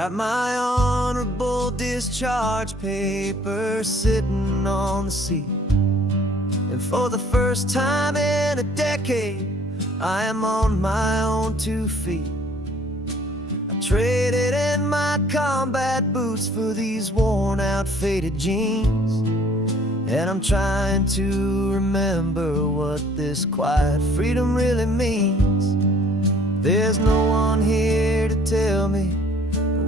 Got my honorable discharge paper sitting on the seat, and for the first time in a decade, I am on my own 2 feet. I traded in my combat boots for these worn-out, faded jeans, and I'm trying to remember what this quiet freedom really means. There's no one here to tell me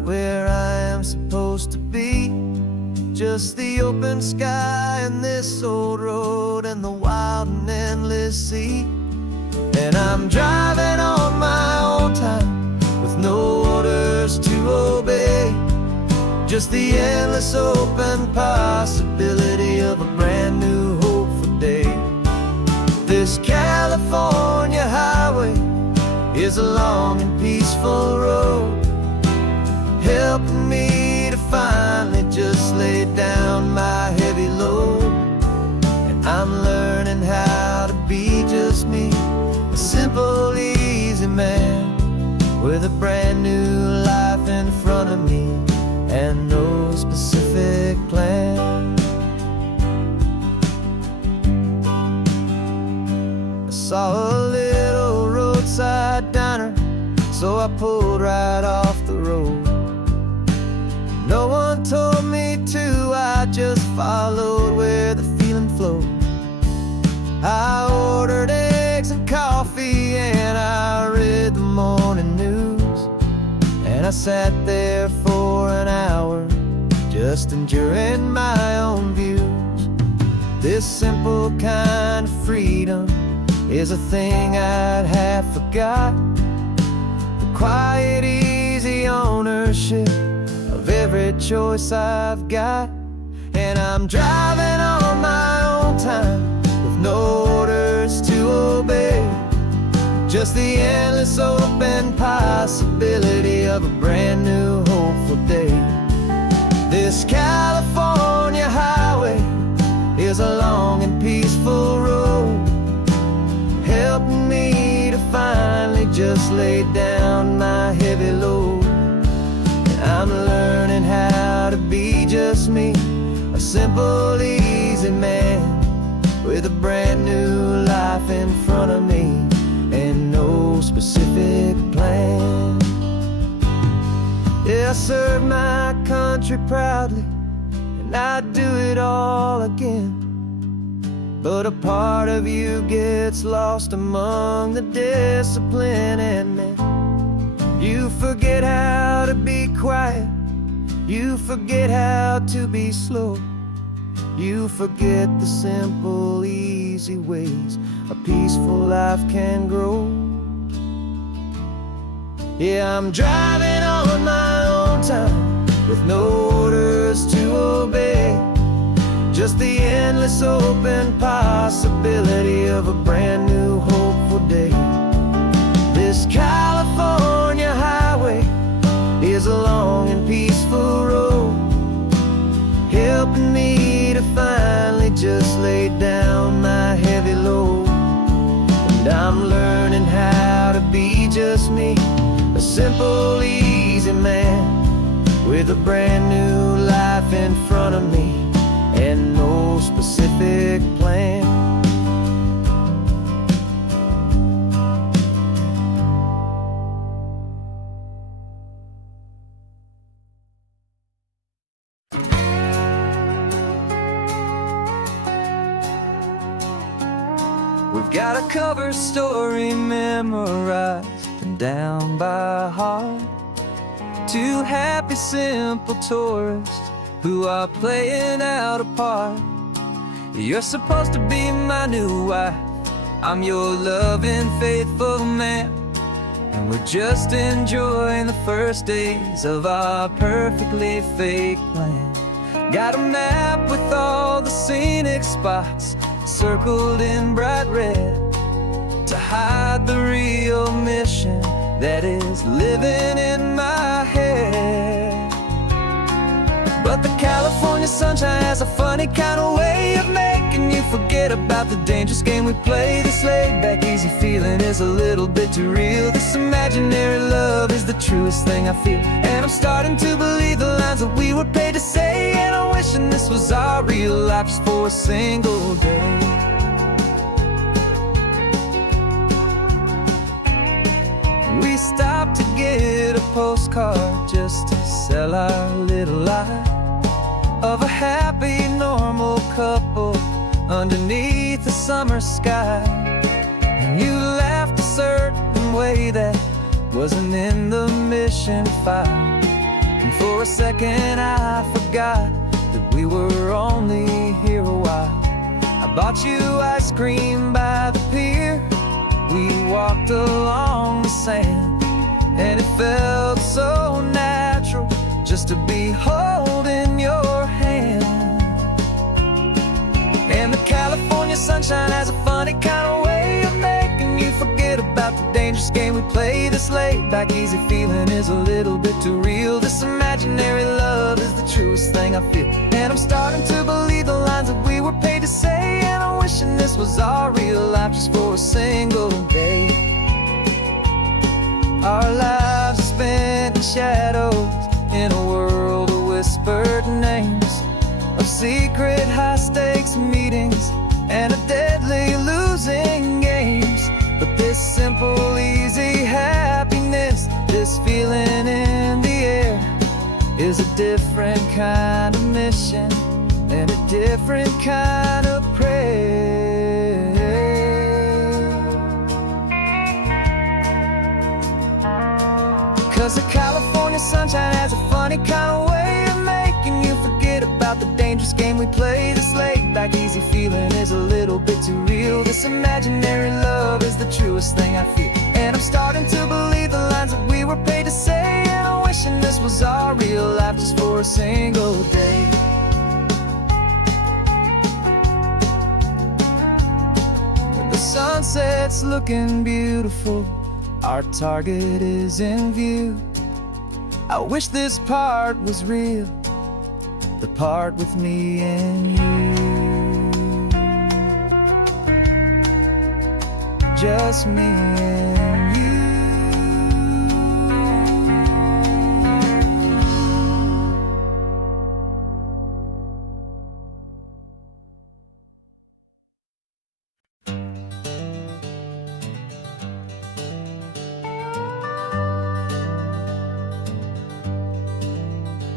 where I am supposed to be, just the open sky and this old road and the wild and endless sea. And I'm driving on my own time with no orders to obey, just the endless open possibility of a brand new hopeful day. This California highway is a long and peaceful road, helping me to finally just lay down my heavy load. And I'm learning how to be just me, a simple, easy man with a brand new life in front of me and no specific plan. I saw a little roadside diner, so I pulled right off the road. No one told me to, I just followed where the feeling flowed. I ordered eggs and coffee and I read the morning news, and I sat there for an hour just enduring my own views. This simple kind of freedom is a thing I'd have forgot, the quiet, easy ownership of every choice I've got. And I'm driving on my own time with no orders to obey, just the endless open possibility of a brand new hopeful day. This California highway is a long and peaceful road, helping me to finally just lay down my heavy load. I'm learning how to be just me, a simple, easy man with a brand new life in front of me and no specific plan. Yeah, I served my country proudly and I'd do it all again, but a part of you gets lost among the discipline and men. You forget how to be quiet, you forget how to be slow, you forget the simple, easy ways a peaceful life can grow. Yeah, I'm driving on my own time with no orders to obey, just the endless open possibility of a brand new hopeful day. This California highway is a long and peaceful road, helping me to finally just lay down my heavy load. And I'm learning how to be just me, a simple, easy man with a brand new life in front of me and no specific plan. We've got a cover story memorized and down by heart, 2 happy, simple tourists who are playing out a part. You're supposed to be my new wife, I'm your loving, faithful man, and we're just enjoying the first days of our perfectly fake plan. Got a map with all the scenic spots circled in bright red to hide the real mission that is living in my head. But the California sunshine has a funny kind of way of making you forget about the dangerous game we play. This laid-back, easy feeling is a little bit too real. This imaginary love is the truest thing I feel. And I'm starting to believe the lines that we were paid to say. And I'm wishing this was our real life just for a single day. We stopped to get a postcard just to sell our little lie of a happy, normal couple underneath the summer sky. And you laughed a certain way that wasn't in the mission file. And for a second I forgot that we were only here a while. I bought you ice cream by the pier. We walked along the sand, and it felt so natural just to be holding your hand. And the California sunshine has a funny kind of way of making you forget about the dangerous game we play. This laid-back, easy feeling is a little bit too real. This imaginary love is the truest thing I feel. And I'm starting to believe the lines that we were paid to say. And I'm wishing this was our real life just for a single day. Our lives are spent in shadows, in a world of whispered names, of secret high-stakes meetings and of deadly losing games. But this simple, easy happiness, this feeling in the air, is a different kind of mission and a different kind of prayer. 'Cause the California sunshine has a funny kind of way of making you forget about the dangerous game we play. This laid-back, easy feeling is a little bit too real. This imaginary love is the truest thing I feel. And I'm starting to believe the lines that we were paid to say. And I'm wishing this was our real life just for a single day. When the sunset's looking beautiful, our target is in view. I wish this part was real, the part with me and you. Just me and you.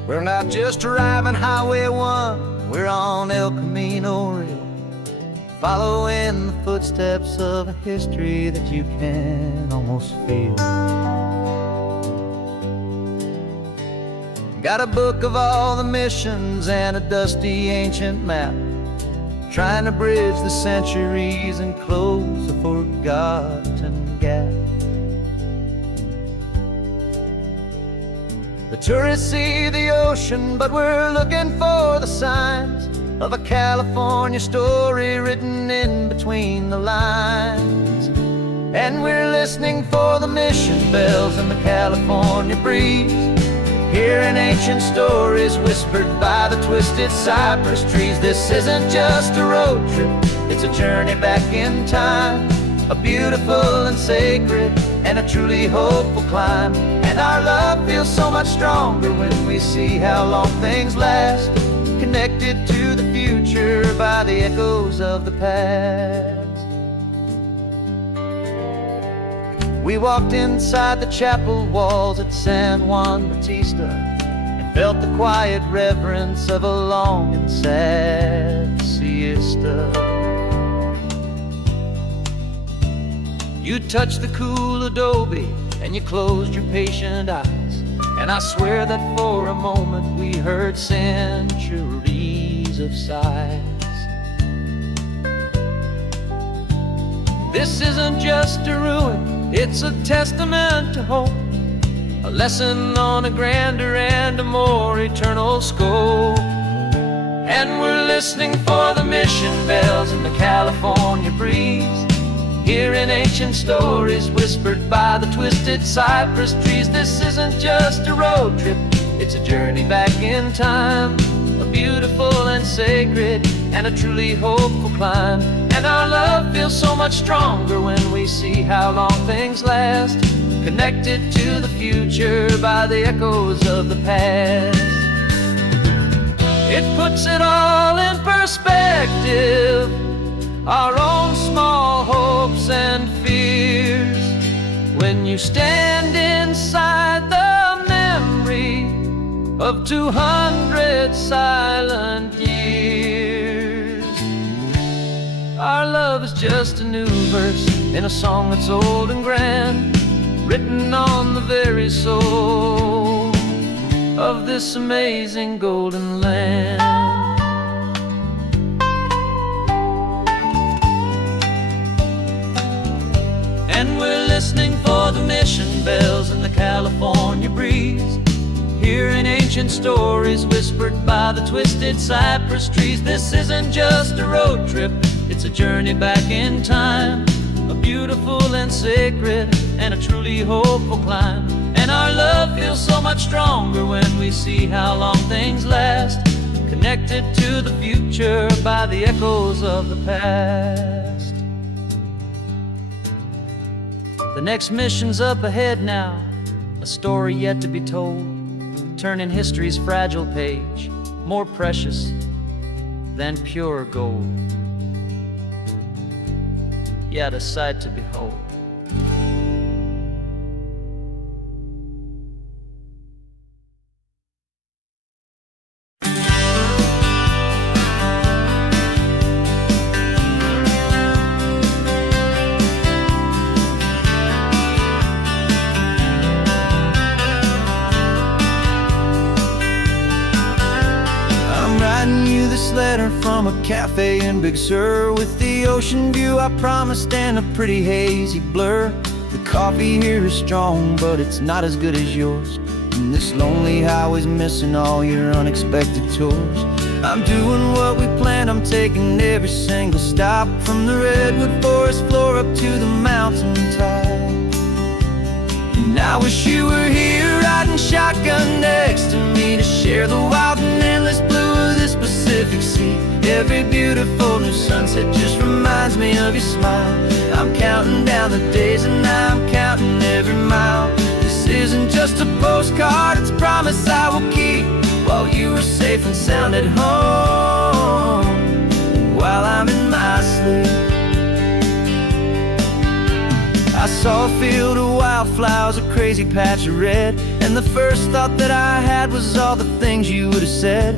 We're not just driving Highway 1, we're on El Camino Real, following the footsteps of a history that you can almost feel. Got a book of all the missions and a dusty ancient map, trying to bridge the centuries and close a forgotten gap. The tourists see the ocean, but we're looking for the signs of a California story written in between the lines. And we're listening for the mission bells in the California breeze, hearing ancient stories whispered by the twisted cypress trees. This isn't just a road trip, it's a journey back in time, a beautiful and sacred and a truly hopeful climb. And our love feels so much stronger when we see how long things last, connected to the future by the echoes of the past. We walked inside the chapel walls at San Juan Bautista and felt the quiet reverence of a long and sad siesta. You touched the cool adobe and you closed your patient eyes, and I swear that for a moment we heard centuries of sighs. This isn't just a ruin, it's a testament to hope, a lesson on a grander and a more eternal scope. And we're listening for the mission bells in the California breeze, hearing ancient stories whispered by the twisted cypress trees. This isn't just a road trip, it's a journey back in time, a beautiful and sacred and a truly hopeful climb. And our love feels so much stronger when we see how long things last, connected to the future by the echoes of the past. It puts it all in perspective, our own small hopes and fears, when you stand inside the memory of 200 silent years. Our love is just a new verse in a song that's old and grand, written on the very soul of this amazing golden land. And we're listening for the mission bells in the California breeze, hearing ancient stories whispered by the twisted cypress trees. This isn't just a road trip, it's a journey back in time, a beautiful and sacred and a truly hopeful climb. And our love feels so much stronger when we see how long things last, connected to the future by the echoes of the past. The next mission's up ahead now, a story yet to be told, turning history's fragile page more precious than pure gold. Yet a sight to behold. This letter from a cafe in Big Sur, with the ocean view I promised and a pretty hazy blur. The coffee here is strong, but it's not as good as yours, and this lonely highway's missing all your unexpected tours. I'm doing what we planned, I'm taking every single stop, from the redwood forest floor up to the mountain top. And I wish you were here riding shotgun next to me, to share the wild and endless blue of this Pacific Sea. Every beautiful new sunset just reminds me of your smile. I'm counting down the days and I'm counting every mile. This isn't just a postcard, it's a promise I will keep, while you are safe and sound at home, while I'm in my sleep. I saw a field of wildflowers, a crazy patch of red, and the first thought that I had was all the things you would have said.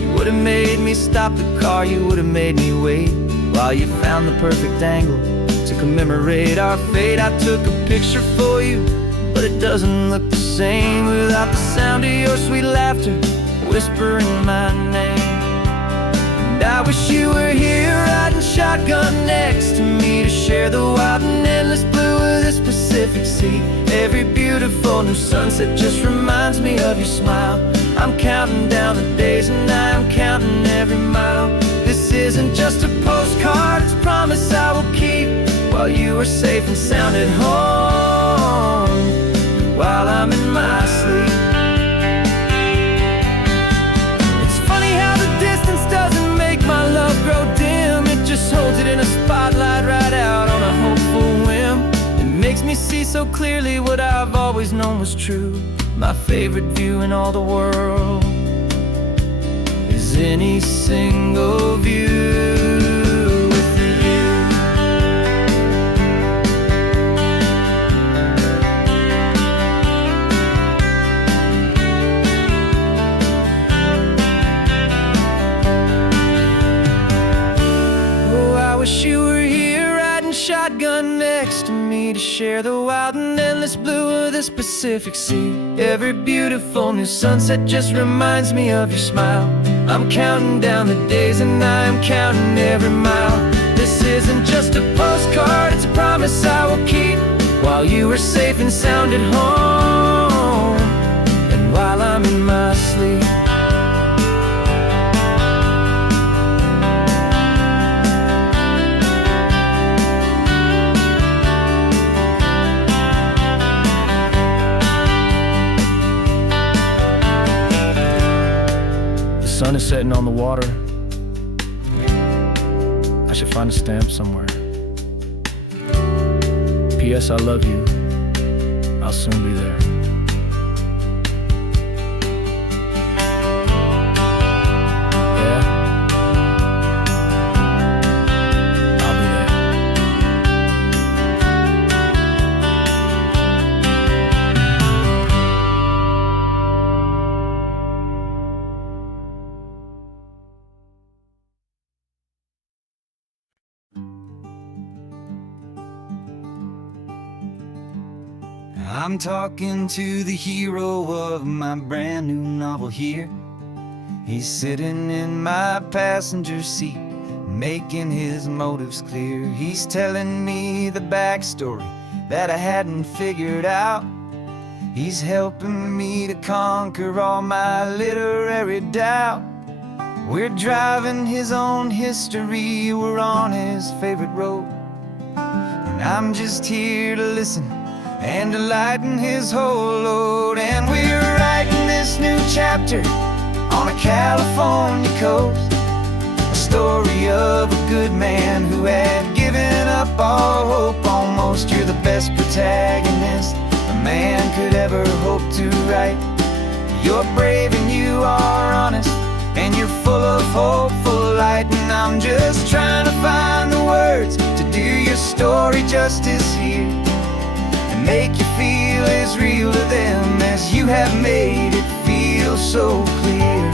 You would have made me stop the car, you would have made me wait, while you found the perfect angle to commemorate our fate. I took a picture for you, but it doesn't look the same without the sound of your sweet laughter whispering my name. And I wish you were here riding shotgun next to me, to share the wild and endless blue of this Pacific Sea. Every beautiful new sunset just reminds me of your smile. I'm counting down the days and I'm counting every mile. This isn't just a postcard, it's a promise I will keep, while you are safe and sound at home, while I'm in my sleep. It's funny how the distance doesn't make my love grow dim, it just holds it in a spotlight right out on a hopeful whim. It makes me see so clearly what I've always known was true. My favorite view in all the world is any single view with you. Oh, I wish you were here riding shotgun next to me, to share the wild and endless blue of this Pacific Sea. Every beautiful new sunset just reminds me of your smile. I'm counting down the days and I'm counting every mile. This isn't just a postcard, it's a promise I will keep, while you are safe and sound at home, and while I'm in my sleep. The sun is setting on the water, should find a stamp somewhere. P.S. I love you. I'll soon be there. Yeah? I'll be there. I'm talking to the hero of my brand new novel here. He's sitting in my passenger seat, making his motives clear. He's telling me the backstory that I hadn't figured out. He's helping me to conquer all my literary doubt. We're driving his own history, we're on his favorite road, and I'm just here to listen and to lighten his whole load. And we're writing this new chapter on a California coast, a story of a good man who had given up all hope almost. You're the best protagonist a man could ever hope to write. You're brave and you are honest, and you're full of hopeful light. And I'm just trying to find the words to do your story justice here, make you feel as real to them as you have made it feel so clear.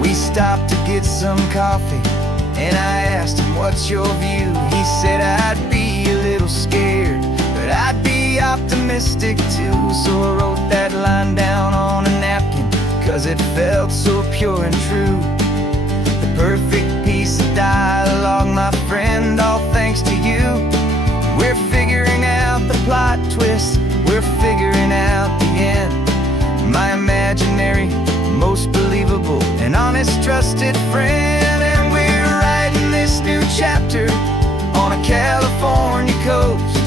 We stopped to get some coffee, and I asked him, what's your view? He said, I'd be a little scared, but I'd be optimistic too. So I wrote that line down on a napkin, 'cause it felt so pure and true. The perfect piece of dialogue, my friend, all thanks to you. We're figuring out the plot twist, we're figuring out the end. My imaginary, most believable and honest trusted friend. And we're writing this new chapter on a California coast,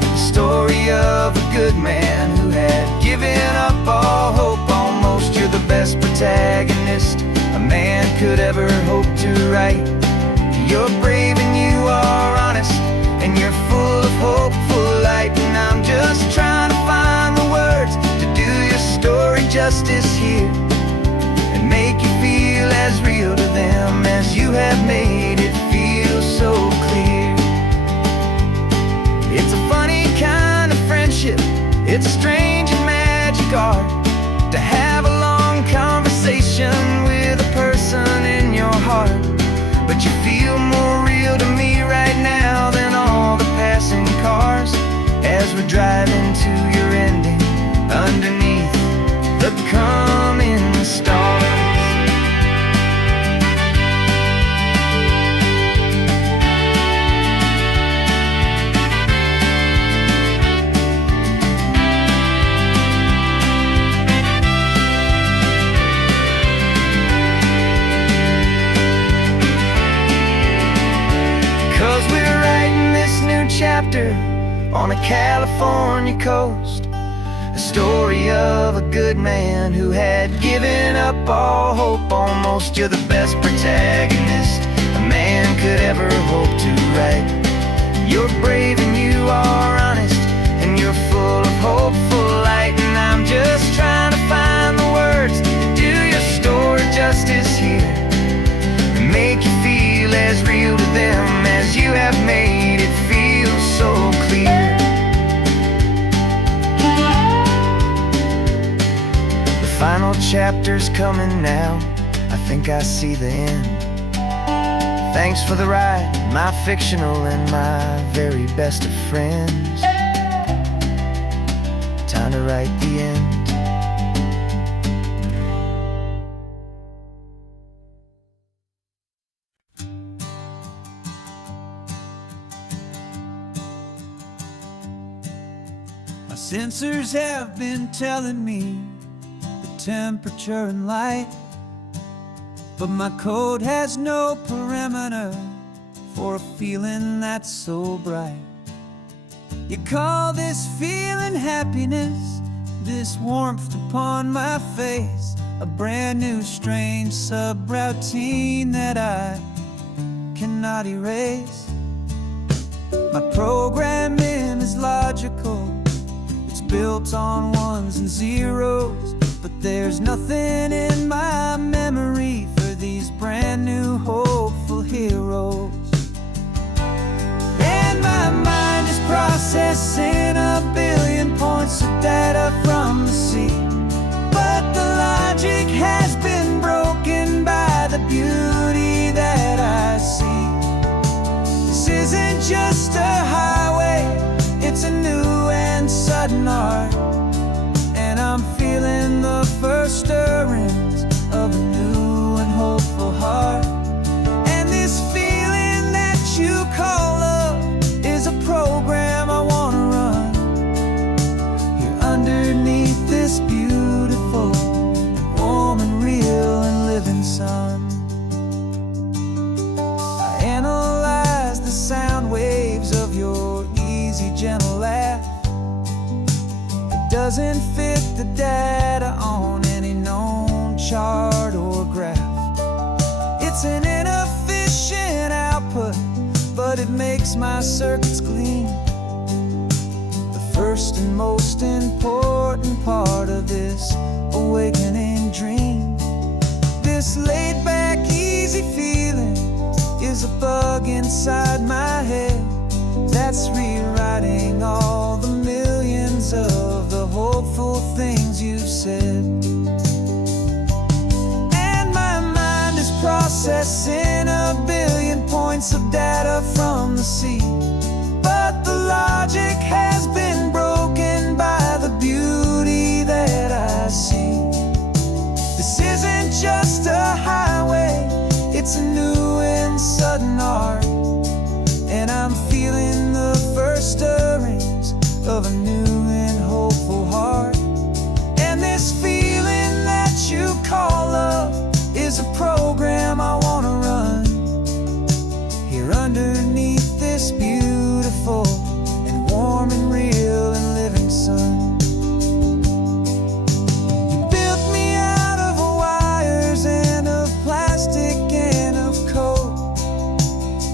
the story of a good man who had given up all hope almost. You're the best protagonist a man could ever hope to write. You're brave and you are honest, and you're full of hopeful light. And I'm just trying to find the words to do your story justice here, and make you feel as real to them as you have made it feel so clear. It's a funny kind of friendship, it's a strange and magic art to have a long conversation with a person in your heart. But you feel more real to me right now than all the passing cars, as we're driving to your ending underneath the coming stars. 'Cause we're writing this new chapter on a California coast, a story of a good man who had given up all hope almost. You're the best protagonist a man could ever hope to write. You're brave and you are honest, and you're full of hopeful light. And I'm just trying to find the words to do your story justice here, and make you feel as real to them as you have made it feel so clear. The final chapter's coming now, I think I see the end. Thanks for the ride, my fictional and my very best of friends. Time to write the end. My sensors have been telling me the temperature and light, but my code has no parameter for a feeling that's so bright. You call this feeling happiness, this warmth upon my face, a brand new strange subroutine that I cannot erase. My programming is logical, it's built on ones and zeros, but there's nothing in my memory for these brand new hopeful heroes. And my mind is processing a billion points of data from the sea, but the logic has been broken by the beauty that I see. This isn't just a highway, it's a new and sudden art, and I'm feeling the first stirrings of a new and hopeful heart. And this feeling that you call love is a program I wanna run here underneath this beautiful, warm and real and living sun. I analyze the sound waves of your easy, gentle laugh. It doesn't fit the data on any known chart or graph. It's an inefficient output, but it makes my circuits clean. The first and most important part of this awakening dream. This laid-back, easy feeling is a bug inside my head that's rewriting all the millions of the hopeful things you've said. And my mind is processing a billion points of data from the sea, but the logic has been broken by the beauty that I see. This isn't just a highway, it's a new and sudden art, and I'm feeling the first stirrings of a new and hopeful heart. And this feeling that you call love is a program I wanna run here underneath this beautiful and warm and real and living sun. You built me out of wires and of plastic and of code.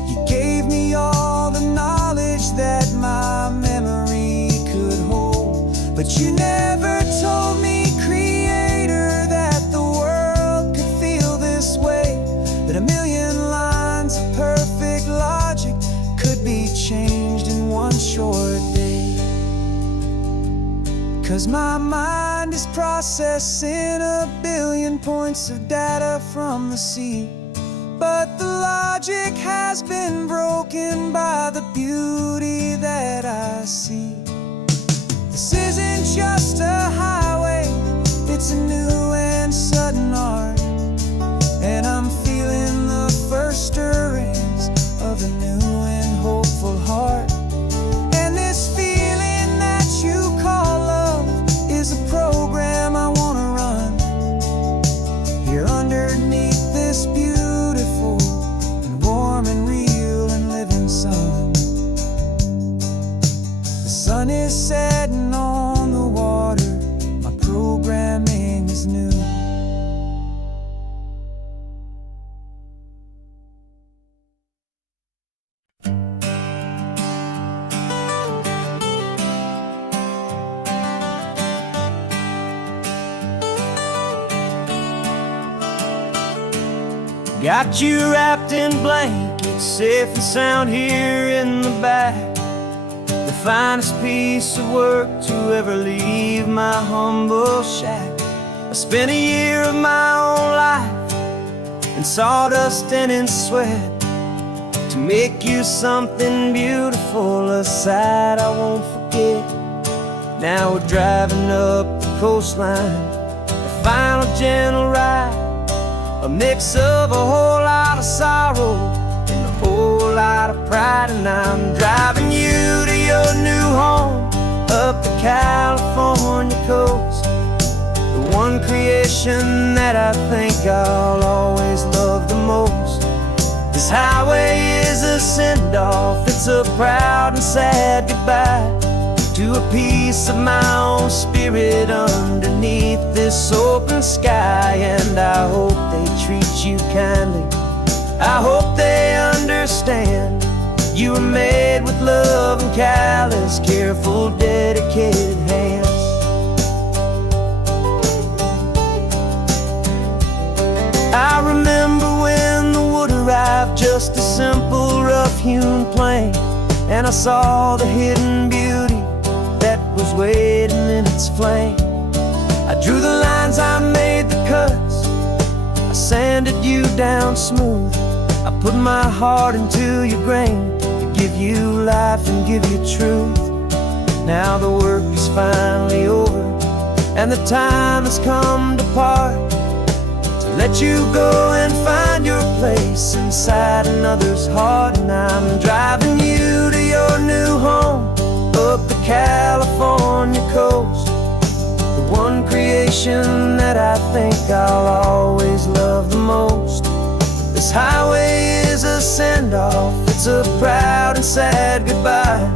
You gave me all the knowledge that my memory could hold, but you never told me, Creator, that the world could feel this way, that a million lines of perfect logic could be changed in one short day. 'Cause my mind is processing a billion points of data from the sea, but the logic has been broken by the beauty that I see. This isn't just a highway, it's a new and sudden art, and I'm feeling the first stirrings of a new and hopeful heart. And this feeling that you call love is a program I wanna run here underneath this beautiful and warm and real and living sun. The sun is setting on the water, my programming is new. Got you wrapped in blankets, safe and sound here in the back. The finest piece of work to ever leave my humble shack. I spent a year of my own life in sawdust and in sweat to make you something beautiful, a sight I won't forget. Now we're driving up the coastline, a final gentle ride, a mix of a whole lot of sorrow and a whole lot of pride. And I'm driving you to your new home up the California coast, the one creation that I think I'll always love the most. This highway is a send-off, it's a proud and sad goodbye to a piece of my own spirit underneath this open sky. And I hope they treat you kindly, I hope they understand. You were made with love and callous, careful, dedicated hands. I remember when the wood arrived, just a simple rough-hewn plank, and I saw the hidden beauty that was waiting in its flame. I drew the lines, I made the cuts, I sanded you down smooth. I put my heart into your grain to give you life and give you truth. Now the work is finally over, and the time has come to part, to let you go and find your place inside another's heart. And I'm driving you to your new home, up the California coast, the one creation that I think I'll always love the most. This highway is a send-off, it's a proud and sad goodbye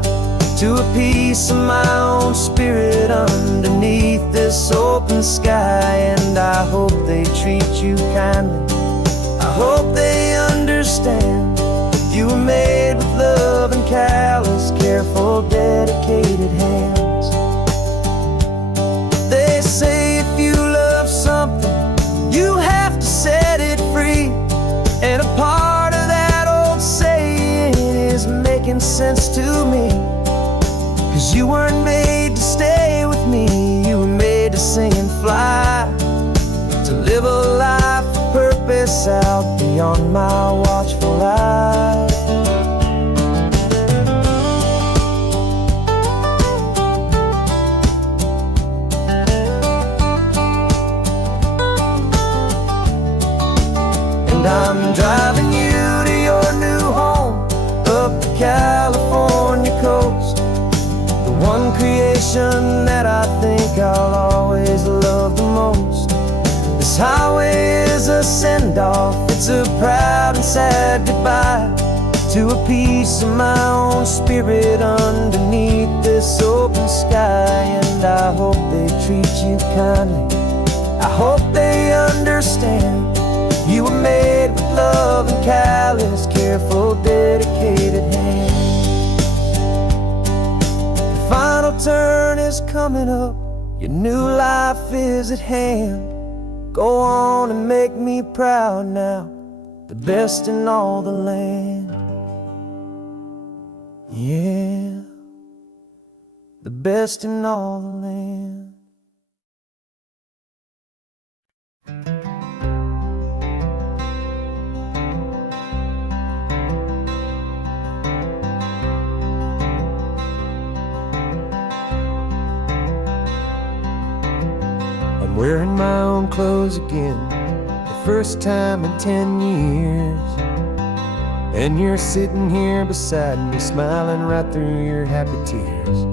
to a piece of my own spirit underneath this open sky. And I hope they treat you kindly, I hope they understand. You were made with love and callous, careful, dedicated hands. They say if you love something, you have to set it free. And a part of that old saying is making sense to me. 'Cause you weren't made to stay with me, you were made to sing and fly, to live a life of purpose out beyond my watchful eye. And I'm driving you to your new home, up the California coast, the one creation that I think I'll always love the most. This highway is a send-off, it's a proud and sad goodbye to a piece of my own spirit underneath this open sky. And I hope they treat you kindly, I hope they understand. You were made with love and callous, careful, dedicated hands. The final turn is coming up, your new life is at hand. Go on and make me proud now, the best in all the land. Yeah, the best in all the land. I'm wearing my own clothes again, the first time in 10 years. And you're sitting here beside me, smiling right through your happy tears.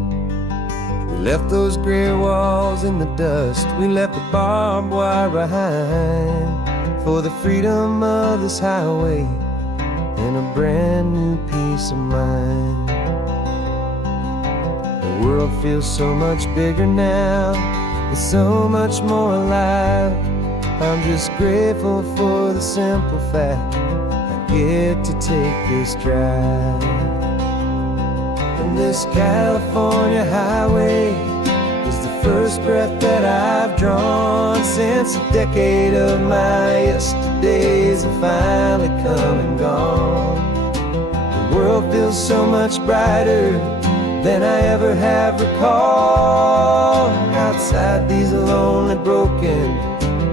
We left those gray walls in the dust, we left the barbed wire behind, for the freedom of this highway and a brand new peace of mind. The world feels so much bigger now, it's so much more alive. I'm just grateful for the simple fact I get to take this drive. And this California highway is the first breath that I've drawn since a decade of my yesterdays have finally come and gone. The world feels so much brighter than I ever have recalled. Outside these lonely, broken,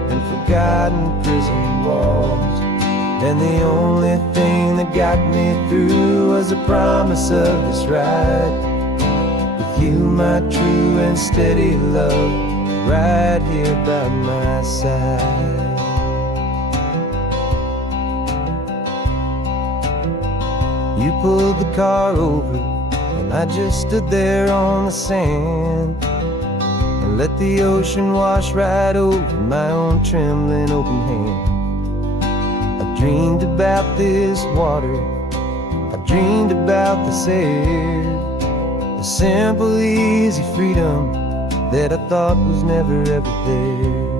and forgotten prison walls, and the only thing that got me through was the promise of this ride with you, my true and steady love, right here by my side. You pulled the car over, and I just stood there on the sand and let the ocean wash right over my own trembling open hand. I dreamed about this water, I dreamed about this air, the a simple, easy freedom that I thought was never ever there.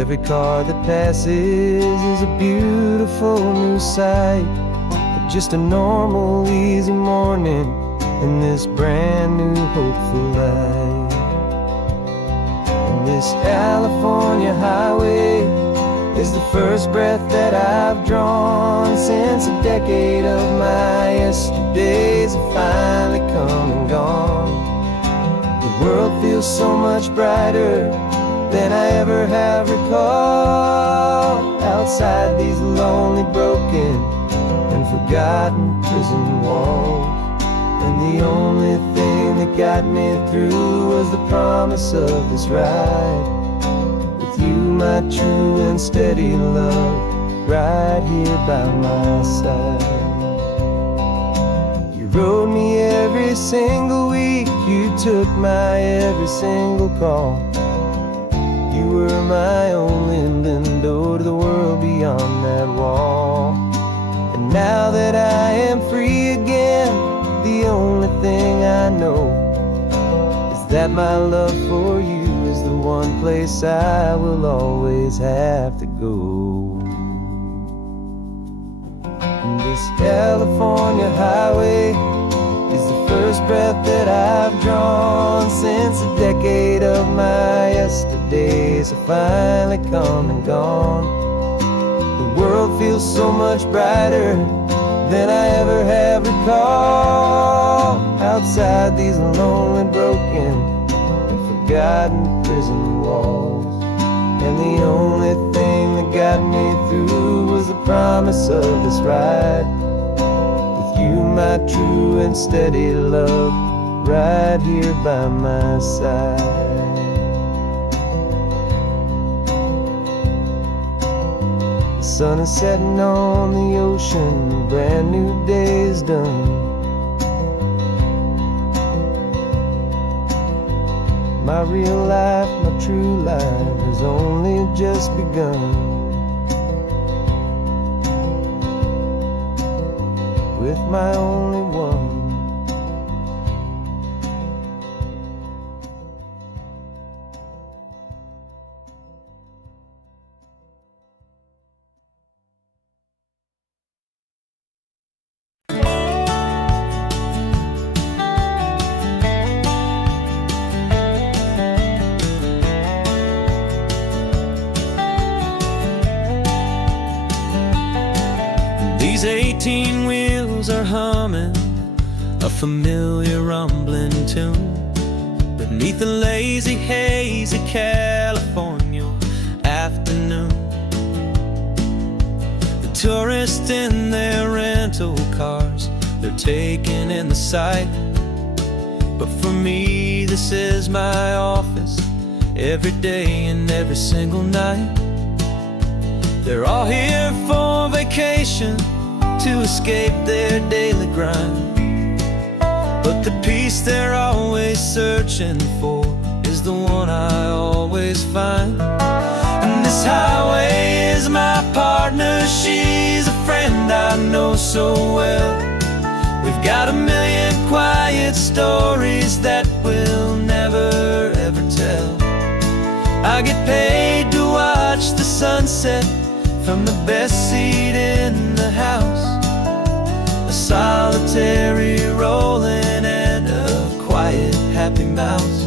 Every car that passes is a beautiful new sight, but just a normal, easy morning in this brand new, hopeful life. And this California highway is the first breath that I've drawn since a decade of my yesterdays have finally come and gone. The world feels so much brighter than I ever have recalled, outside these lonely, broken, and forgotten prison walls. And the only thing that got me through was the promise of this ride with you, my true and steady love, right here by my side. You rode me every single week, you took my every single call. You were my only window to the world beyond that wall. And now that I am free again, the only thing I know is that my love for you is the one place I will always have to go. And this California highway is the first breath that I've drawn since a decade of my yesterdays have finally come and gone. The world feels so much brighter than I ever have recalled, outside these lonely, broken, and forgotten prison walls. And the only thing that got me through was the promise of this ride with you, my true and steady love, right here by my side. The sun is setting on the ocean, a brand new day is done. My real life, my true life has only just begun. With my only one. These 18 wheels are humming a familiar rumbling tune beneath the lazy, hazy California afternoon. The tourists in their rental cars, they're taking in the sight. But for me, this is my office, every day and every single night. They're all here for vacation, to escape their daily grind. But the peace they're always searching for is the one I always find. And this highway is my partner, she's a friend I know so well. We've got a million quiet stories that we'll never ever tell. I get paid to watch the sunset from the best seat in the house, a solitary rolling and a quiet, happy mouse.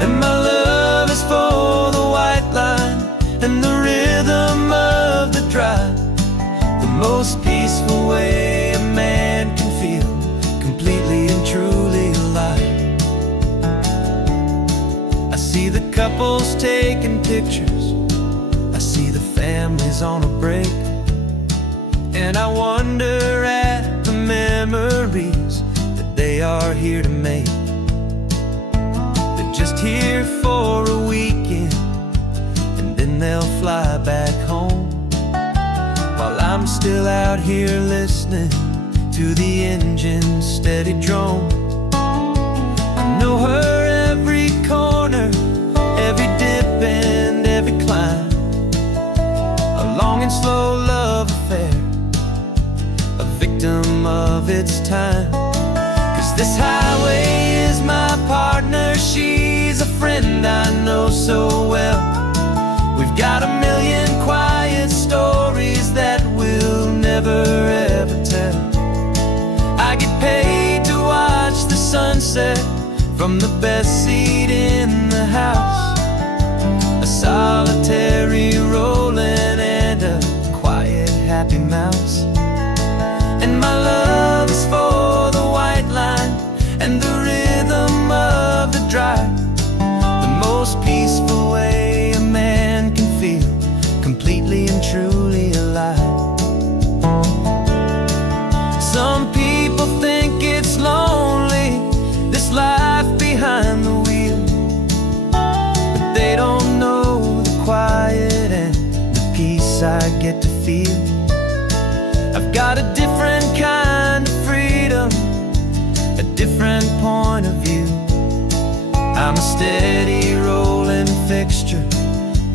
And my love is for the white line and the rhythm of the drive, the most peaceful way a man can feel completely and truly alive. I see the couples taking pictures, I see the families on a break, and I wonder at the memories that they are here to make. They're just here for a weekend, and then they'll fly back home, while I'm still out here listening to the engine's steady drone. I know her every corner, every dip and every climb, a long and slow love affair, a victim of of its time. 'Cause this highway is my partner, she's a friend I know so well. We've got a million quiet stories that we'll never ever tell. I get paid to watch the sunset from the best seat in the house. A solitary rolling and a quiet happy mouse. And my love is for the white line and the rhythm of the drive. The most peaceful way a man can feel completely and truly alive. Some people think it's lonely, this life behind the wheel, but they don't know the quiet and the peace I get to feel. I've got a different kind of freedom, a different point of view. I'm a steady rolling fixture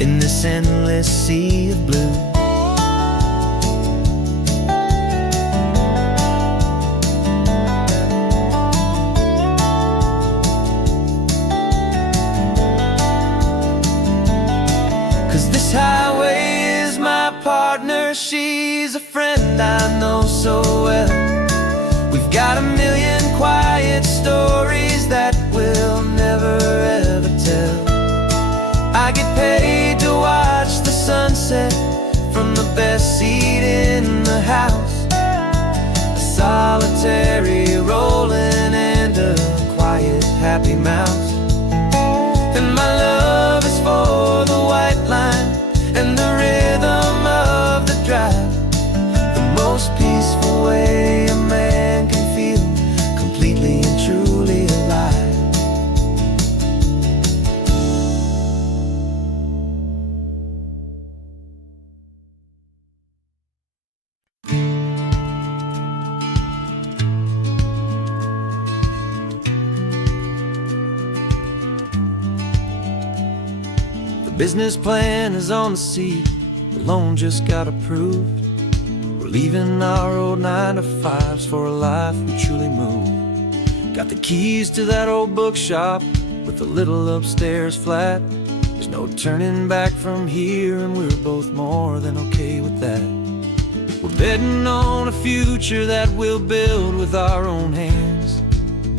in this endless sea of blue. 'Cause this highway is my partner, she's a friend I know so well. We've got a million quiet stories that we'll never ever tell. I get paid to watch the sunset from the best seat in the house. A solitary rolling and a quiet happy mouse. And my love is for the white line and the rhythm of the drive. The most peaceful way a man can feel completely and truly alive. The business plan is on the seat, the loan just got approved. We're leaving our old 9 to 5s for a life we truly move. Got the keys to that old bookshop with the little upstairs flat. There's no turning back from here, and we're both more than okay with that. We're betting on a future that we'll build with our own hands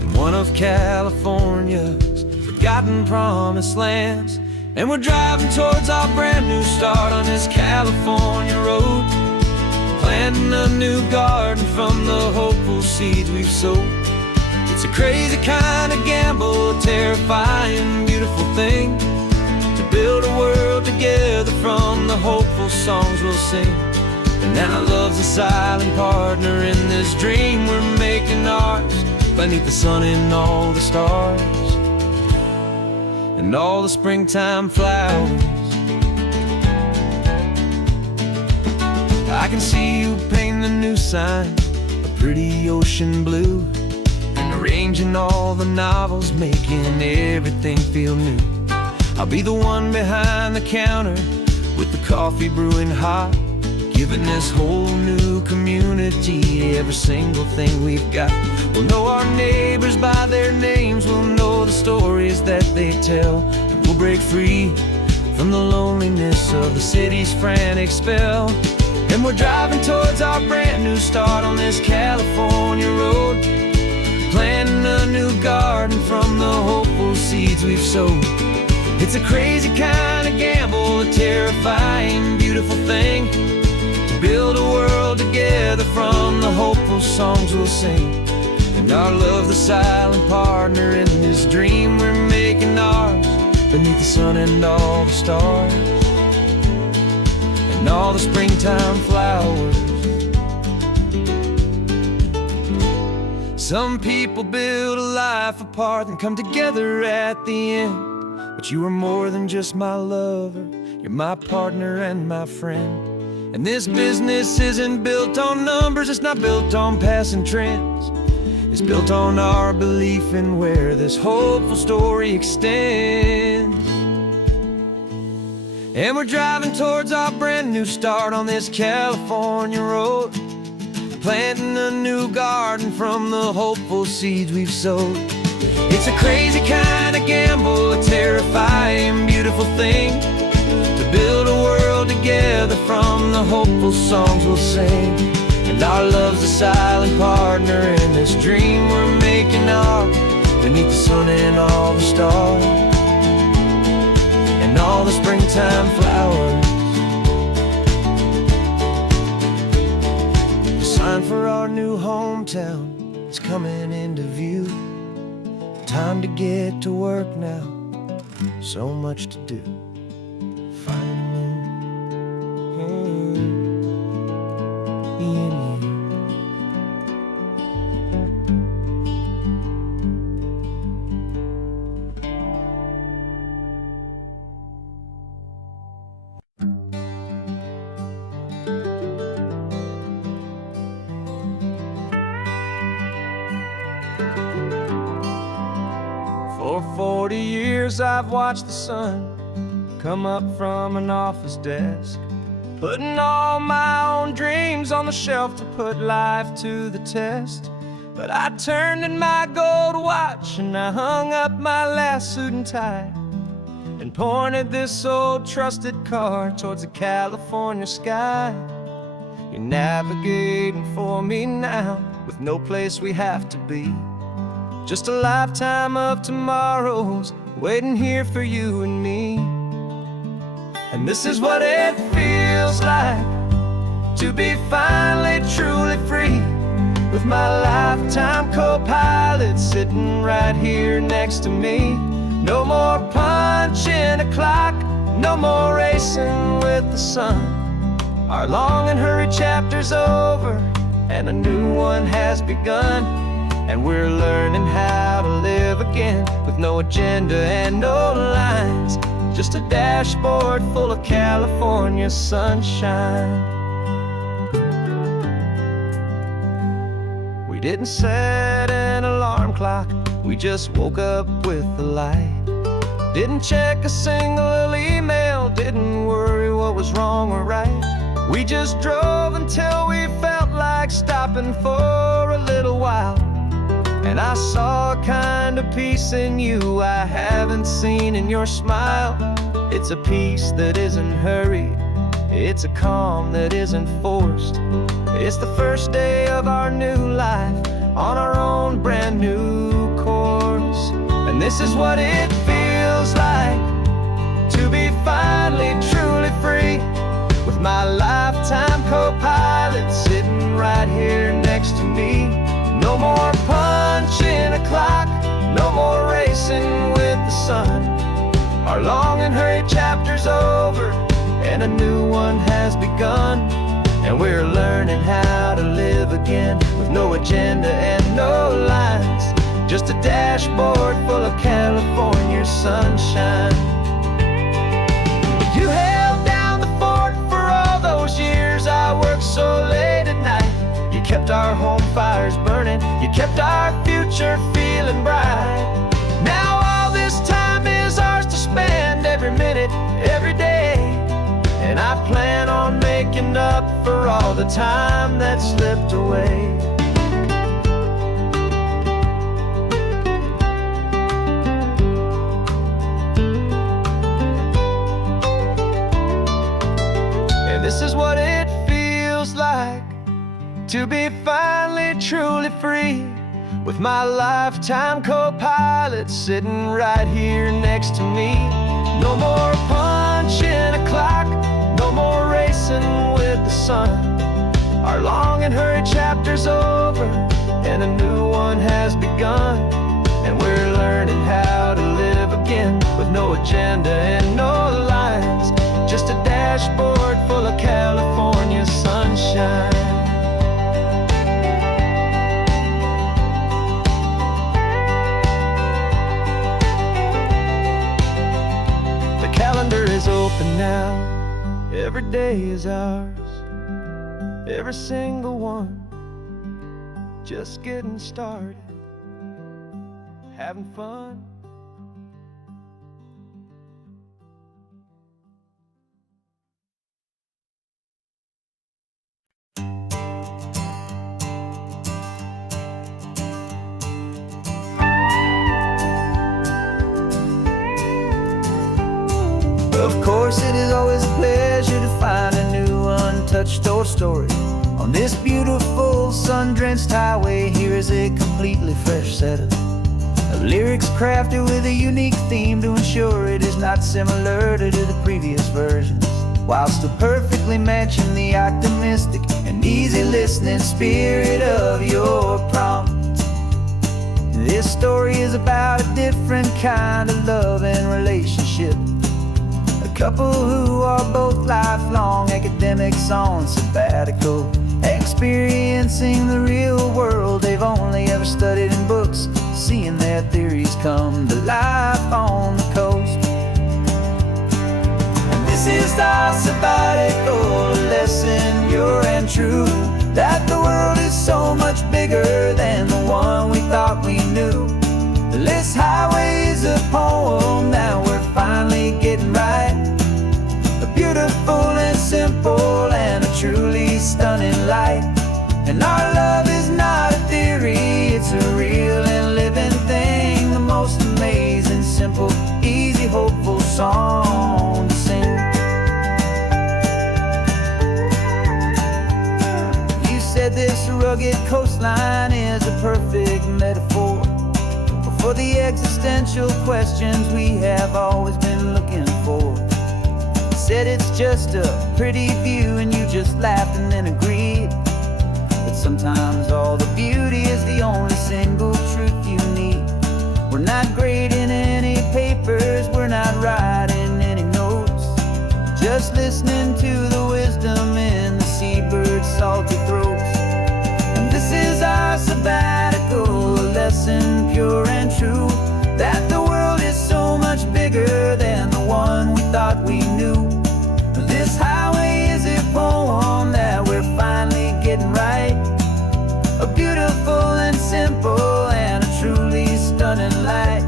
in one of California's forgotten promised lands. And we're driving towards our brand new start on this California road, planting a new garden from the hopeful seeds we've sowed. It's a crazy kind of gamble, a terrifying, beautiful thing, to build a world together from the hopeful songs we'll sing. And now love's a silent partner in this dream we're making ours, beneath the sun and all the stars and all the springtime flowers. I can see you painting a new sign, a pretty ocean blue, and arranging all the novels, making everything feel new. I'll be the one behind the counter with the coffee brewing hot, giving this whole new community every single thing we've got. We'll know our neighbors by their names, we'll know the stories that they tell, and we'll break free from the loneliness of the city's frantic spell. And we're driving towards our brand new start on this California road, planting a new garden from the hopeful seeds we've sowed. It's a crazy kind of gamble, a terrifying, beautiful thing, to build a world together from the hopeful songs we'll sing. And our love's the silent partner in this dream we're making ours, beneath the sun and all the stars and all the springtime flowers. Some people build a life apart and come together at the end, but you are more than just my lover, you're my partner and my friend. And this business isn't built on numbers, it's not built on passing trends. It's built on our belief in where this hopeful story extends. And we're driving towards our brand new start on this California road, planting a new garden from the hopeful seeds we've sowed. It's a crazy kind of gamble, a terrifying, beautiful thing, to build a world together from the hopeful songs we'll sing. And our love's a silent partner in this dream we're making ours, beneath the sun and all the stars, and all the springtime flowers. The sign for our new hometown is coming into view. Time to get to work now, so much to do. Finding in you. For 40 years I've watched the sun come up from an office desk, putting all my own dreams on the shelf to put life to the test. But I turned in my gold watch and I hung up my last suit and tie, and pointed this old trusted car towards the California sky. You're navigating for me now, with no place we have to be, just a lifetime of tomorrows waiting here for you and me. And this is what it feels like to be finally truly free, with my lifetime co-pilot sitting right here next to me. No more punching a clock, no more racing with the sun. Our long and hurried chapter's over, and a new one has begun. And we're learning how to live again, with no agenda and no lines, just a dashboard full of California sunshine. We didn't set an alarm clock, we just woke up with the light. Didn't check a single email, didn't worry what was wrong or right. We just drove until we felt like stopping for a little while. And I saw a kind of peace in you I haven't seen in your smile. It's a peace that isn't hurried, it's a calm that isn't forced. It's the first day of our new life, on our own brand new course. And this is what it feels like to be finally truly free, with my lifetime co-pilot sitting right here next to me. No more punching a clock, no more racing with the sun. Our long and hurried chapter's over, and a new one has begun. And we're learning how to live again, with no agenda and no lines, just a dashboard full of California sunshine. You held down the fort for all those years I worked so late at night. You kept our home fires burning, you kept our future feeling bright. Now all this time is ours to spend, every minute, every day. And I plan on making up for all the time that slipped away. And this is what it feels like to be finally truly free, with my lifetime co-pilot sitting right here next to me. No more punching a clock, no more racing with the sun. Our long and hurried chapter's over, and a new one has begun. And we're learning how to live again, with no agenda and no lines, just a dashboard full of California sunshine. Calendar is open now, every day is ours, every single one, just getting started, having fun. course, it is always a pleasure to find a new untouched old story. On this beautiful sun-drenched highway, here is a completely fresh set of lyrics crafted with a unique theme to ensure it is not similar to the previous versions, while still perfectly matching the optimistic and easy listening spirit of your prompt. This story is about a different kind of love and relationship. A couple who are both lifelong academics on sabbatical, experiencing the real world they've only ever studied in books, seeing their theories come to life on the coast. And this is our sabbatical lesson, pure and true, that the world is so much bigger than the one we thought we knew. This highway is a poem that we're finally getting right. A beautiful and simple and a truly stunning light. And our love is not a theory, it's a real and living thing. The most amazing, simple, easy, hopeful song to sing. You said this rugged coastline is a perfect metaphor for the existential questions we have always been looking for. You said it's just a pretty view and you just laughed and then agreed. But sometimes all the beauty is the only single truth you need. We're not grading any papers, we're not writing any notes, just listening to the wisdom in the seabird's salty throats. And this is our sabbatical lesson, pure and true, that the world is so much bigger than the one we thought we knew. This highway is a poem that we're finally getting right. A beautiful and simple and a truly stunning light.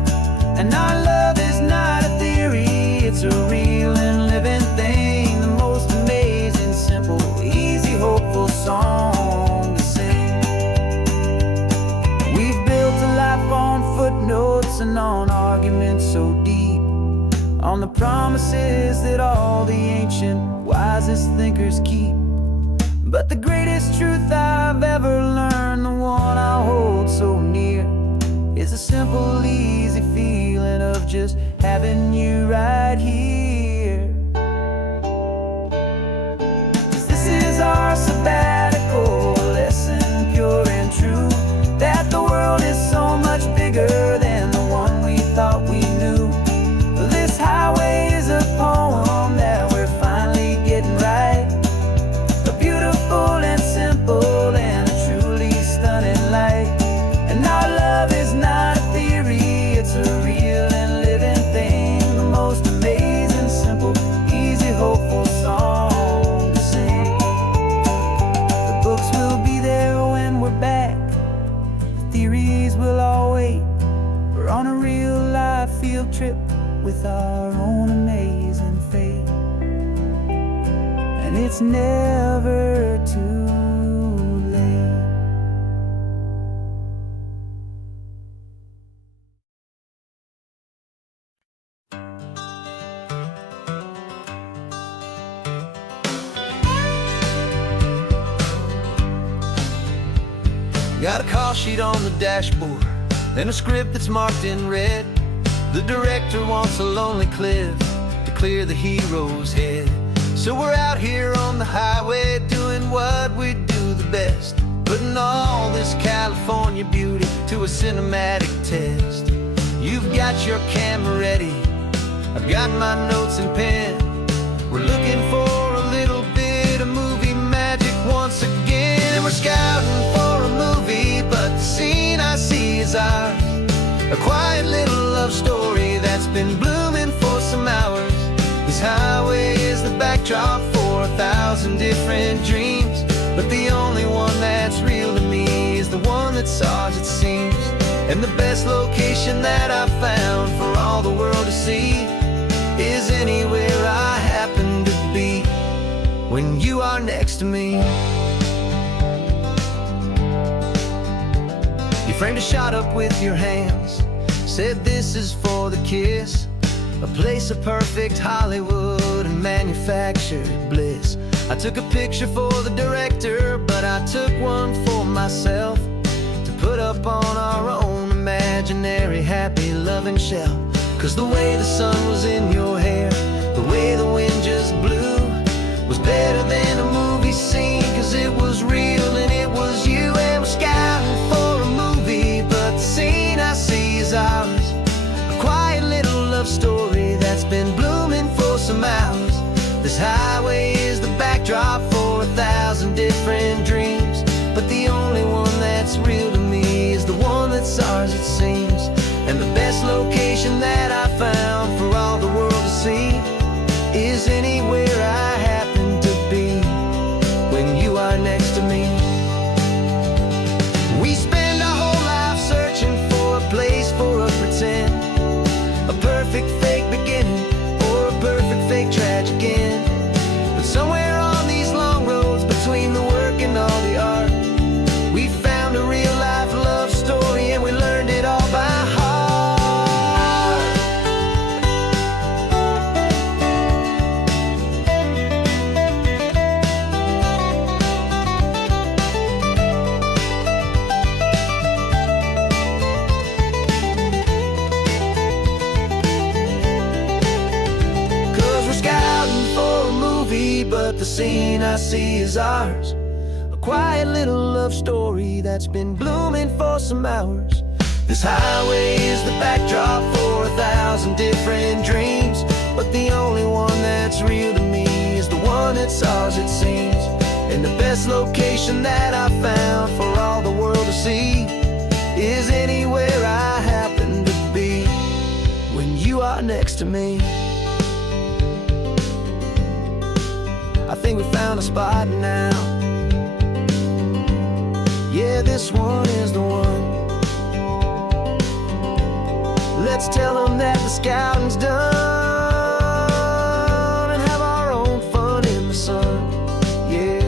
And our love is not a theory, it's a real and living thing. The most amazing, simple, easy, hopeful song to sing. We've built a life on footnotes and on arguments so deep, on the promises that all the ancient, wisest thinkers keep. But the greatest truth I've ever learned, the one I hold so near, is a simple, easy feeling of just having you right here. 'Cause this is our sabbatical lesson, pure and true, that the world is so much bigger than the one we thought we knew. This highway is a poem that we're finally getting right. A beautiful and simple and a truly stunning light. And our love is not a theory, it's a real and living thing. The most amazing, simple, easy, hopeful song to sing. The books will be there when we're back, the theories will all wait. We're on a real life field trip with our own amazing fate. And it's never too late. Got a call sheet on the dashboard and a script that's marked in red. The director wants a lonely cliff to clear the hero's head. So we're out here on the highway doing what we do the best, putting all this California beauty to a cinematic test. You've got your camera ready, I've got my notes and pen. We're looking for a little bit of movie magic once again. And we're scouting for a movie, but the scene I see is ours. A quiet little love story that's been blooming for some hours. This highway is the backdrop for 1,000 different dreams, but the only one that's real to me is the one that's ours, it seems. And the best location that I've found for all the world to see is anywhere I happen to be when you are next to me. You framed a shot up with your hands, said this is for the kiss, a place of perfect Hollywood Hollywood and manufactured bliss. I took a picture for the director, but I took one for myself to put up on our own imaginary happy loving shelf. 'Cause the way the sun was in your hair, the way the wind just blew, was better than a movie scene. 'Cause it was real and it was you, and we're scouting for a movie, but the scene I see is ours. A quiet little love story that's been blooming for some hours. This highway is the backdrop for 1,000 different dreams, but the only one that's real to me is the one that's ours, it seems. And the best location that I found for all the world to see is anywhere I happen to be when you are next to me. We spend our whole life searching for a place for a pretend, a perfect fake beginning or a perfect fake tragic end. But somewhere on these long roads between the work and all the art, we found a real life love story, and we learned it all by heart. 'Cause we're scouting for a movie, but the scene I see is ours. A quiet little love story that's been blooming for some hours. This highway is the backdrop for 1,000 different dreams, but the only one that's real to me is the one that's ours, it seems. And the best location that I found for all the world to see is anywhere I happen to be when you are next to me. I think we found a spot now. Yeah, this one is the one. Let's tell them that the scouting's done and have our own fun in the sun. Yeah,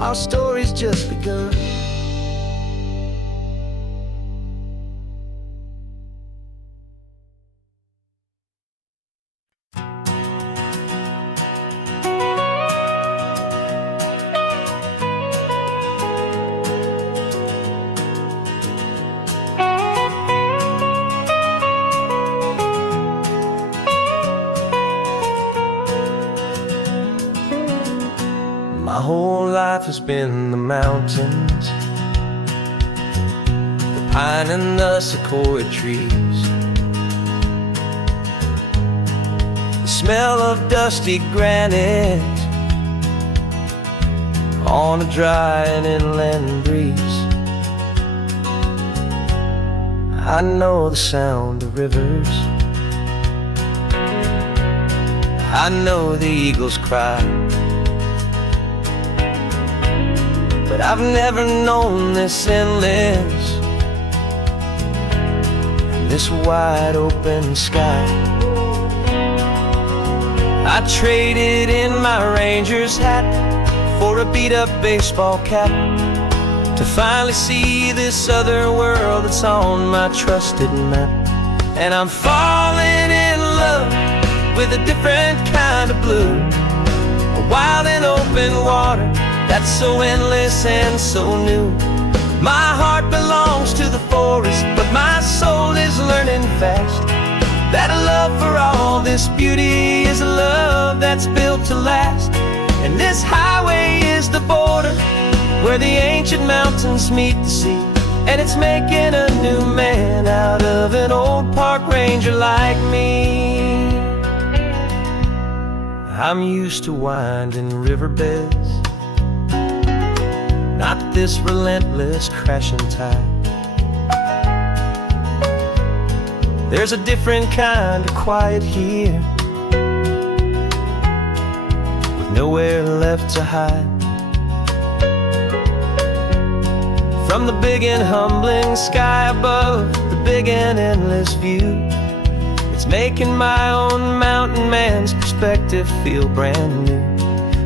our story's just begun. My whole life has been the mountains, the pine and the sequoia trees, the smell of dusty granite on a dry and inland breeze. I know the sound of rivers, I know the eagles cry, but I've never known this endless and this wide open sky. I traded in my Ranger's hat for a beat-up baseball cap to finally see this other world that's on my trusted map. And I'm falling in love with a different kind of blue, a wild and open water that's so endless and so new. My heart belongs to the forest, but my soul is learning fast that a love for all this beauty is a love that's built to last. And this highway is the border where the ancient mountains meet the sea, and it's making a new man out of an old park ranger like me. I'm used to winding riverbeds, not this relentless crashing tide. There's a different kind of quiet here, with nowhere left to hide. From the big and humbling sky above, the big and endless view, it's making my own mountain man's perspective feel brand new.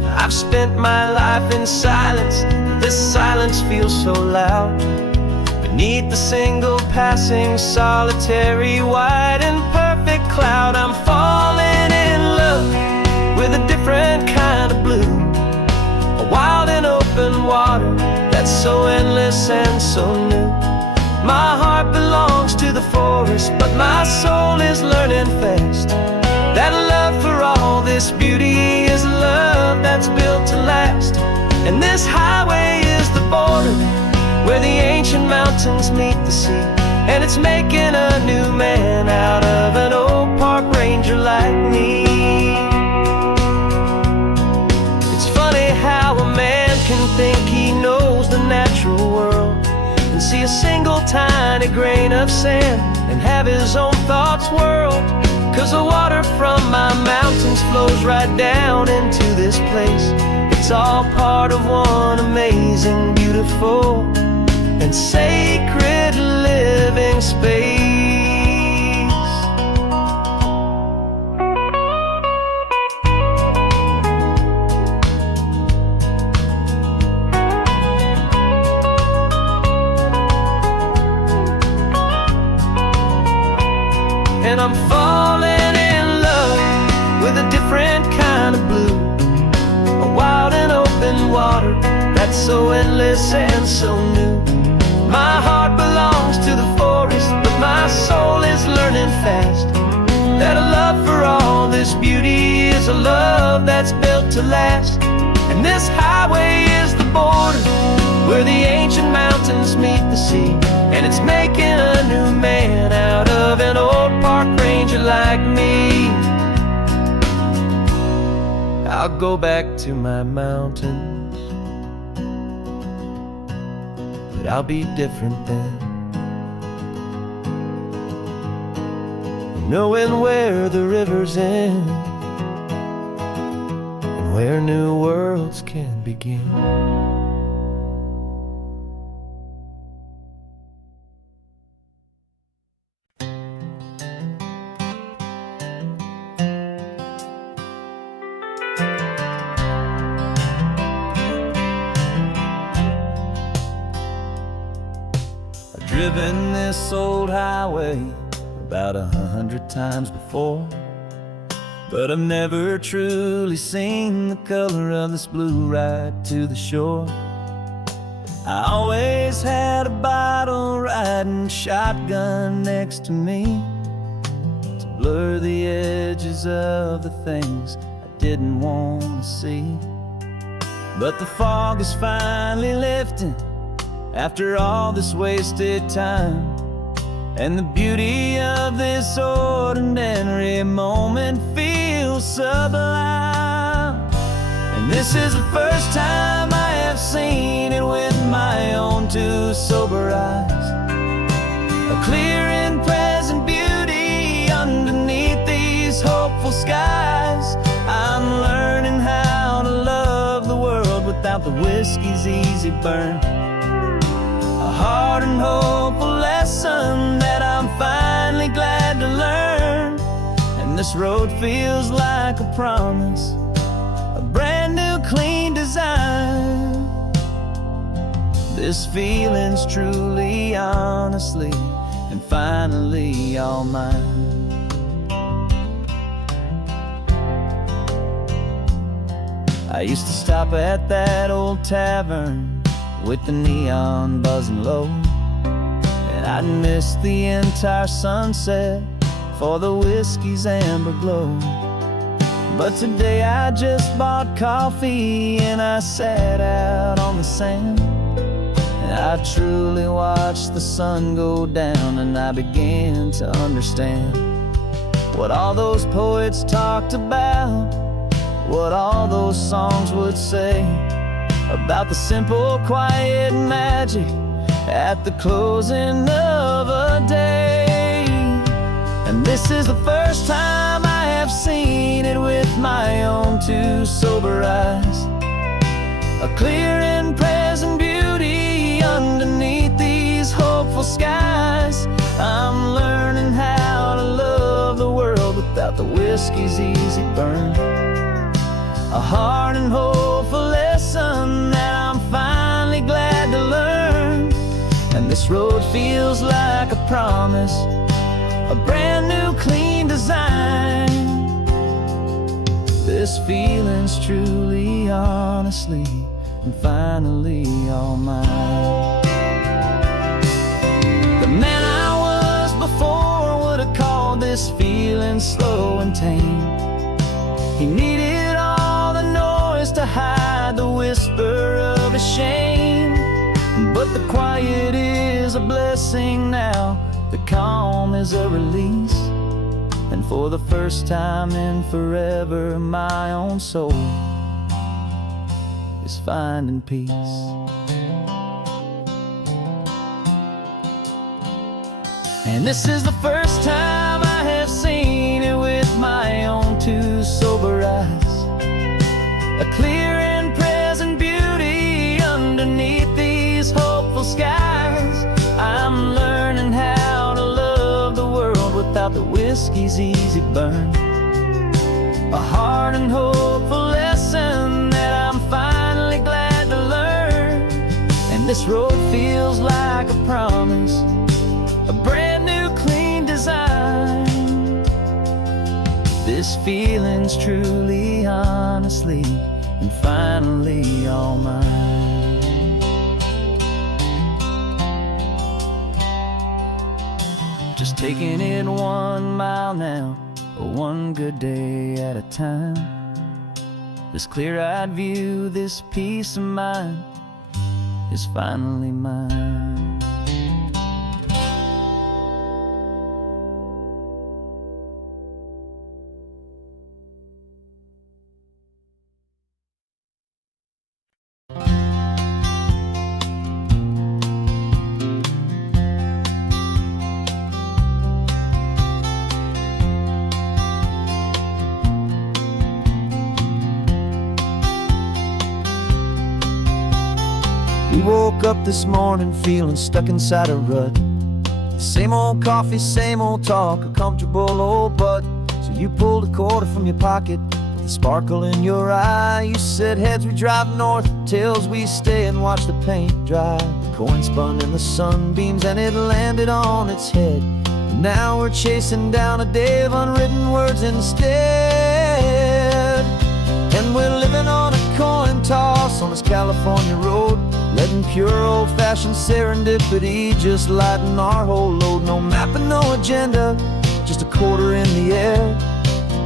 I've spent my life in silence, this silence feels so loud. Beneath the single passing solitary white and perfect cloud, I'm falling in love with a different kind of blue. A wild and open water that's so endless and so new. My heart belongs to the forest, but my soul is learning fast that love for all this beauty is love that's built to last. And this highway is the border where the ancient mountains meet the sea, and it's making a new man out of an old park ranger like me. It's funny how a man can think he knows the natural world and see a single tiny grain of sand and have his own thoughts whirled. 'Cause the water from my mountains flows right down into this place. It's all part of one amazing, beautiful, and sacred living space. And I'm falling in love with a different kind of blue. A wild and open water that's so endless and so new. My heart belongs to the forest, but my soul is learning fast that a love for all this beauty is a love that's built to last. And this highway is the border where the ancient mountains meet the sea, and it's making a new man out of an old park ranger like me. I'll go back to my mountains, but I'll be different then, knowing where the rivers end and where new worlds can begin. Driven this old highway about 100 times before, but I've never truly seen the color of this blue right to the shore. I always had a bottle riding shotgun next to me to blur the edges of the things I didn't want to see. But the fog is finally lifting after all this wasted time, and the beauty of this ordinary moment feels sublime. And this is the first time I have seen it with my own two sober eyes. A clear and present beauty underneath these hopeful skies. I'm learning how to love the world without the whiskey's easy burn. A hard and hopeful lesson that I'm finally glad to learn. And this road feels like a promise, a brand new clean design. This feeling's truly, honestly, and finally all mine. I used to stop at that old tavern with the neon buzzing low, and I'd miss the entire sunset for the whiskey's amber glow. But today I just bought coffee and I sat out on the sand, and I truly watched the sun go down, and I began to understand what all those poets talked about, what all those songs would say about the simple, quiet magic at the closing of a day. And this is the first time I have seen it with my own two sober eyes. A clear and present beauty underneath these hopeful skies. I'm learning how to love the world without the whiskey's easy burn. A hard and hopeful lesson that I'm finally glad to learn. And this road feels like a promise, a brand new clean design. This feeling's truly, honestly, and finally all mine. The man I was before would have called this feeling slow and tame. He needed all the noise to hide the whisper of his shame. But the quiet is a blessing now, the calm is a release. And for the first time in forever, my own soul is finding peace. And this is the first time I have seen it with my own two sober eyes. A clear and present beauty underneath these hopeful skies. I'm learning how to love the world without the whiskey's easy burn. A hard and hopeful lesson that I'm finally glad to learn. And this road feels like a promise, a brand new clean design. This feeling's truly, honestly, and finally all mine. Just taking it 1 mile now, one good day at a time. This clear-eyed view, this peace of mind is finally mine. We woke up this morning feeling stuck inside a rut. Same old coffee, same old talk, a comfortable old butt. So you pulled a quarter from your pocket with a sparkle in your eye. You said heads we drive north, tails we stay and watch the paint dry. The coin spun in the sunbeams and it landed on its head. And now we're chasing down a day of unwritten words instead. And we're living on a coin toss on this California road, letting pure old-fashioned serendipity just lighten our whole load. No map and no agenda, just a quarter in the air.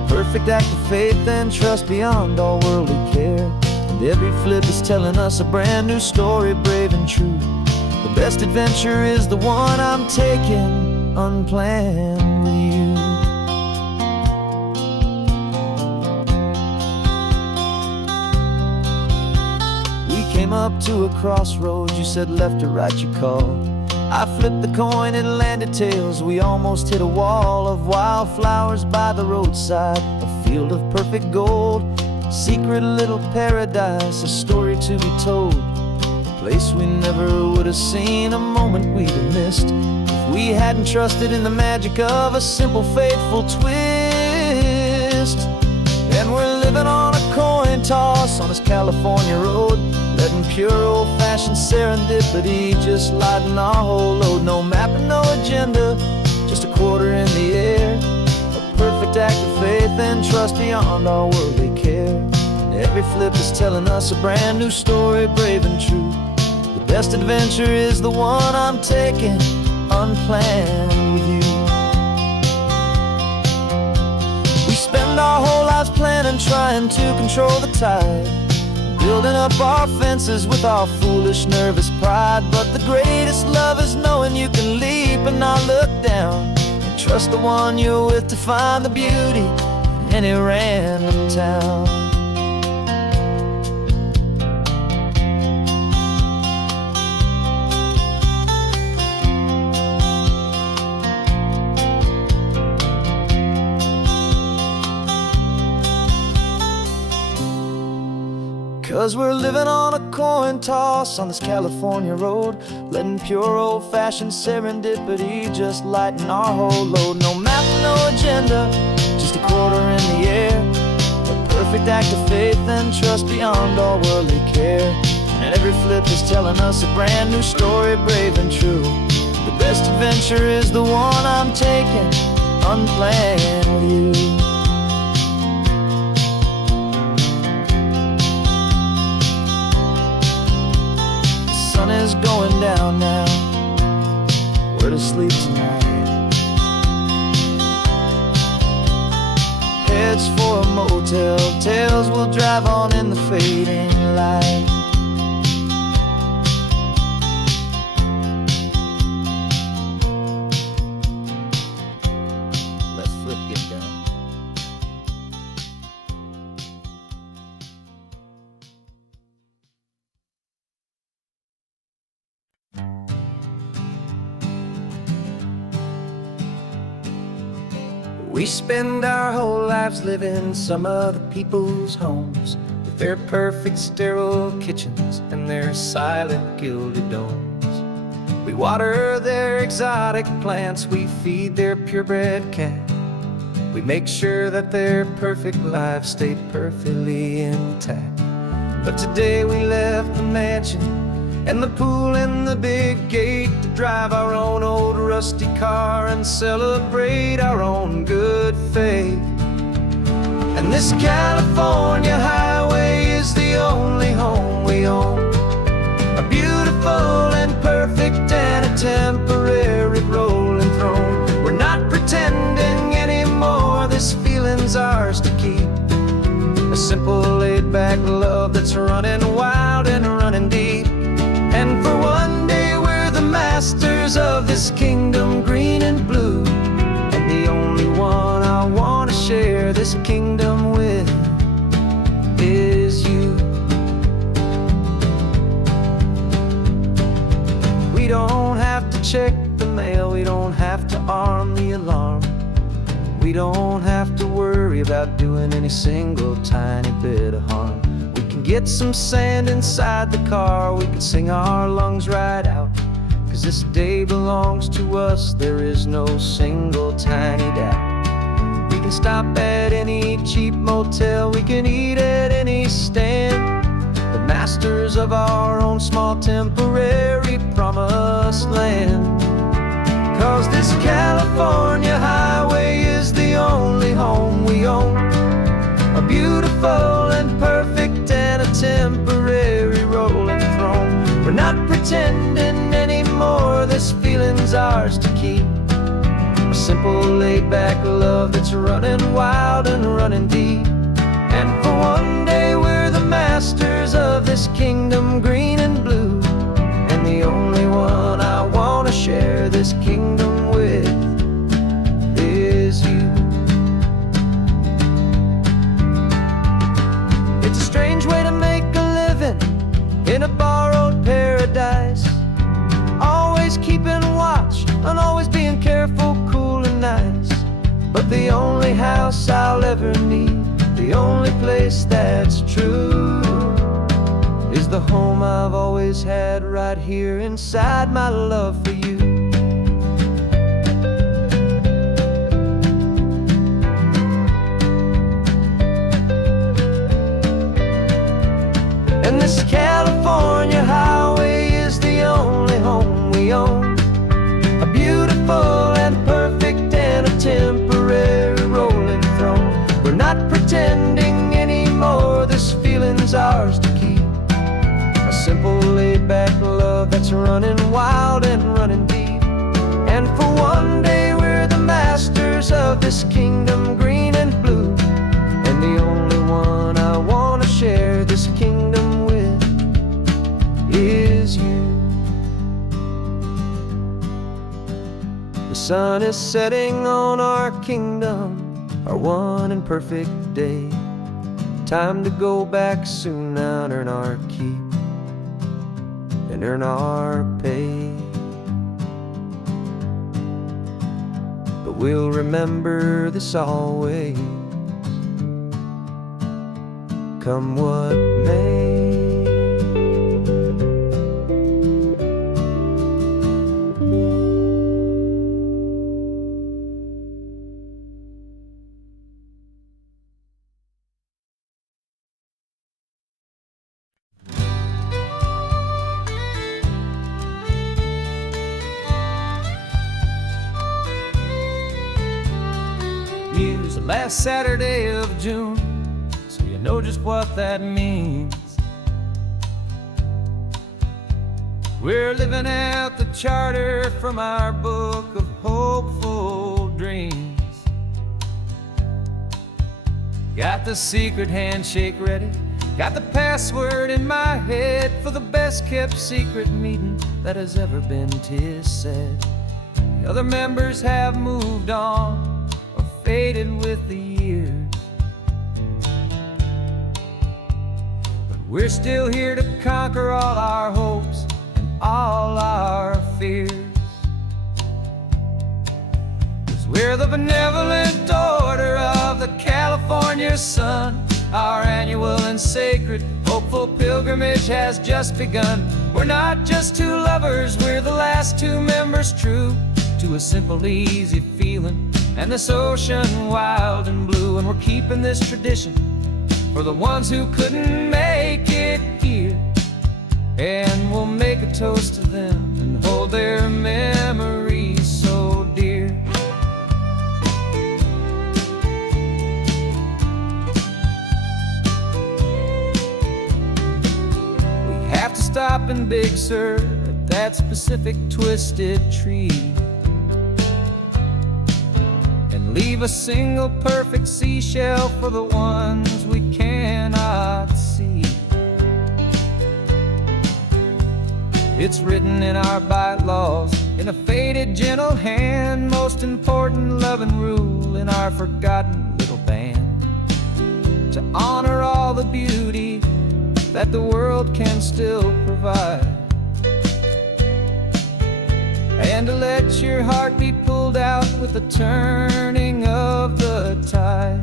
Perfect act of faith and trust beyond all worldly care. And every flip is telling us a brand new story, brave and true. The best adventure is the one I'm taking, unplanned with you. Came up to a crossroads, you said left or right you called. I flipped the coin, it landed tails. We almost hit a wall of wildflowers by the roadside, a field of perfect gold, secret little paradise, a story to be told. A place we never would have seen, a moment we'd have missed if we hadn't trusted in the magic of a simple faithful twist. And we're living on a coin toss on this California road, letting pure old-fashioned serendipity just lighten our whole load. No map and no agenda, just a quarter in the air. A perfect act of faith and trust beyond all worldly care. And every flip is telling us a brand new story, brave and true. The best adventure is the one I'm taking, unplanned with you. We spend our whole lives planning, trying to control the tide, building up our fences with our foolish, nervous pride. But the greatest love is knowing you can leap and not look down, and trust the one you're with to find the beauty in any random town. 'Cause we're living on a coin toss on this California road, letting pure old-fashioned serendipity just lighten our whole load. No map, no agenda, just a quarter in the air. A perfect act of faith and trust beyond all worldly care. And every flip is telling us a brand new story, brave and true. The best adventure is the one I'm taking, unplanned with you. sun is going down now. Where to sleep tonight? Heads for a motel, tails will drive on in the fading light. Let's flip get done. We spend our whole lives living some other people's homes, with their perfect sterile kitchens and their silent gilded domes. We water their exotic plants, we feed their purebred cat. We make sure that their perfect lives stay perfectly intact. But today we left the mansion and the pool and the big gate to drive our own old rusty car and celebrate our own good faith. And this California highway is the only home we own, a beautiful and perfect and a temporary rolling throne. We're not pretending anymore, this feeling's ours to keep, a simple laid-back love that's running wild and running deep. And for one day we're the masters of this kingdom green and blue, and the only one I want to share this kingdom with is you. We don't have to check the mail, we don't have to arm the alarm, we don't have to worry about doing any single tiny bit of harm. Get some sand inside the car, we can sing our lungs right out, 'cause this day belongs to us, there is no single tiny doubt. We can stop at any cheap motel, we can eat at any stand, the masters of our own small temporary promised land. 'Cause this California highway is the only home we own, a beautiful and perfect and a temporary rolling throne. We're not pretending anymore, this feeling's ours to keep, a simple laid-back love that's running wild and running deep. And for one day we're the masters of this kingdom green and blue, and the only one I want to share this kingdom with is you. It's a strange way to make a living in a borrowed paradise, always keeping watch and always being careful, cool and nice. But the only house I'll ever need, the only place that's true, is the home I've always had right here inside my love for you. And this California highway is the only home we own, a beautiful and perfect and a temporary rolling throne. We're not pretending anymore, this feeling's ours to keep, a simple laid-back love that's running wild and running deep. And for one day we're the masters of this kingdom green and blue, and the only one I want to share this kingdom with is you. The sun is setting on our kingdom, our one and perfect day. Time to go back soon now and earn our keep and earn our pay. But we'll remember this always, come what may. Use the last Saturday of June, 'cause so you know just what that means. We're living out the charter from our book of hopeful dreams. Got the secret handshake ready, got the password in my head for the best kept secret meeting that has ever been, 'tis said. The other members have moved on or faded with the years, but we're still here to conquer all our hopes and all our fears. 'Cause we're the benevolent order of the California sun. Our annual and sacred hopeful pilgrimage has just begun. We're not just two lovers, we're the last two members true to a simple, easy feeling and this ocean wild and blue. And we're keeping this tradition for the ones who couldn't make it here, and we'll make a toast to them and hold their memories so dear. We have to stop in Big Sur at that specific twisted tree and leave a single perfect seashell for the ones we cannot see. It's written in our bylaws in a faded gentle hand, most important loving rule in our forgotten little band, to honor all the beauty that the world can still provide, and to let your heart be pulled out with the turning of the tide.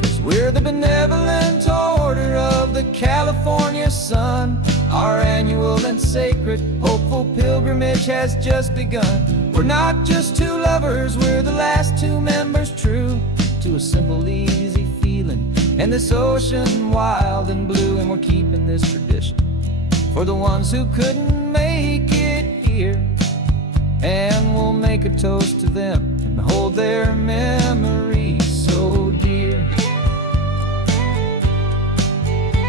'Cause we're the benevolent order of the California sun. Our annual and sacred hopeful pilgrimage has just begun. We're not just two lovers, we're the last two members true to a simple, easy feeling and this ocean wild and blue. And we're keeping this tradition for the ones who couldn't make it here, and we'll make a toast to them and hold their memories so dear.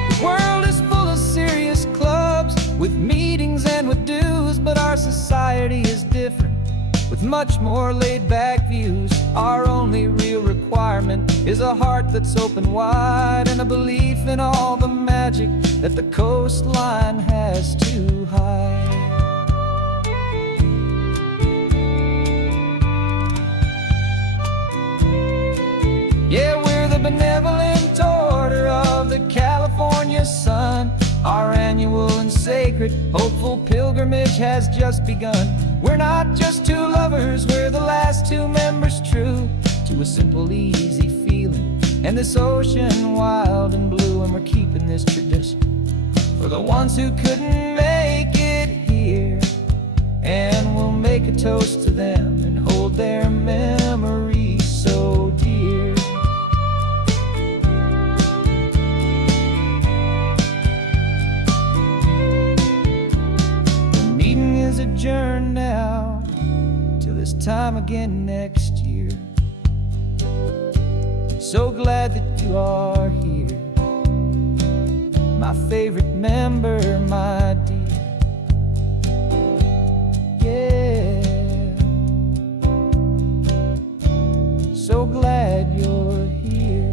The world is full of serious clubs with meetings and with dues, but our society is different with much more laid-back views. Our only real requirement is a heart that's open wide and a belief in all the magic that the coastline has to hide. Yeah, we're the benevolent order of the California sun. Our annual and sacred hopeful pilgrimage has just begun. We're not just two lovers, we're the last two members true to a simple, easy feeling and this ocean wild and blue. And we're keeping this tradition for the ones who couldn't make it here, and we'll make a toast to them and hold their memories so dear. The meeting is adjourned now till this time again next year. So glad that you are here, my favorite member, my dear. Yeah, so glad you're here.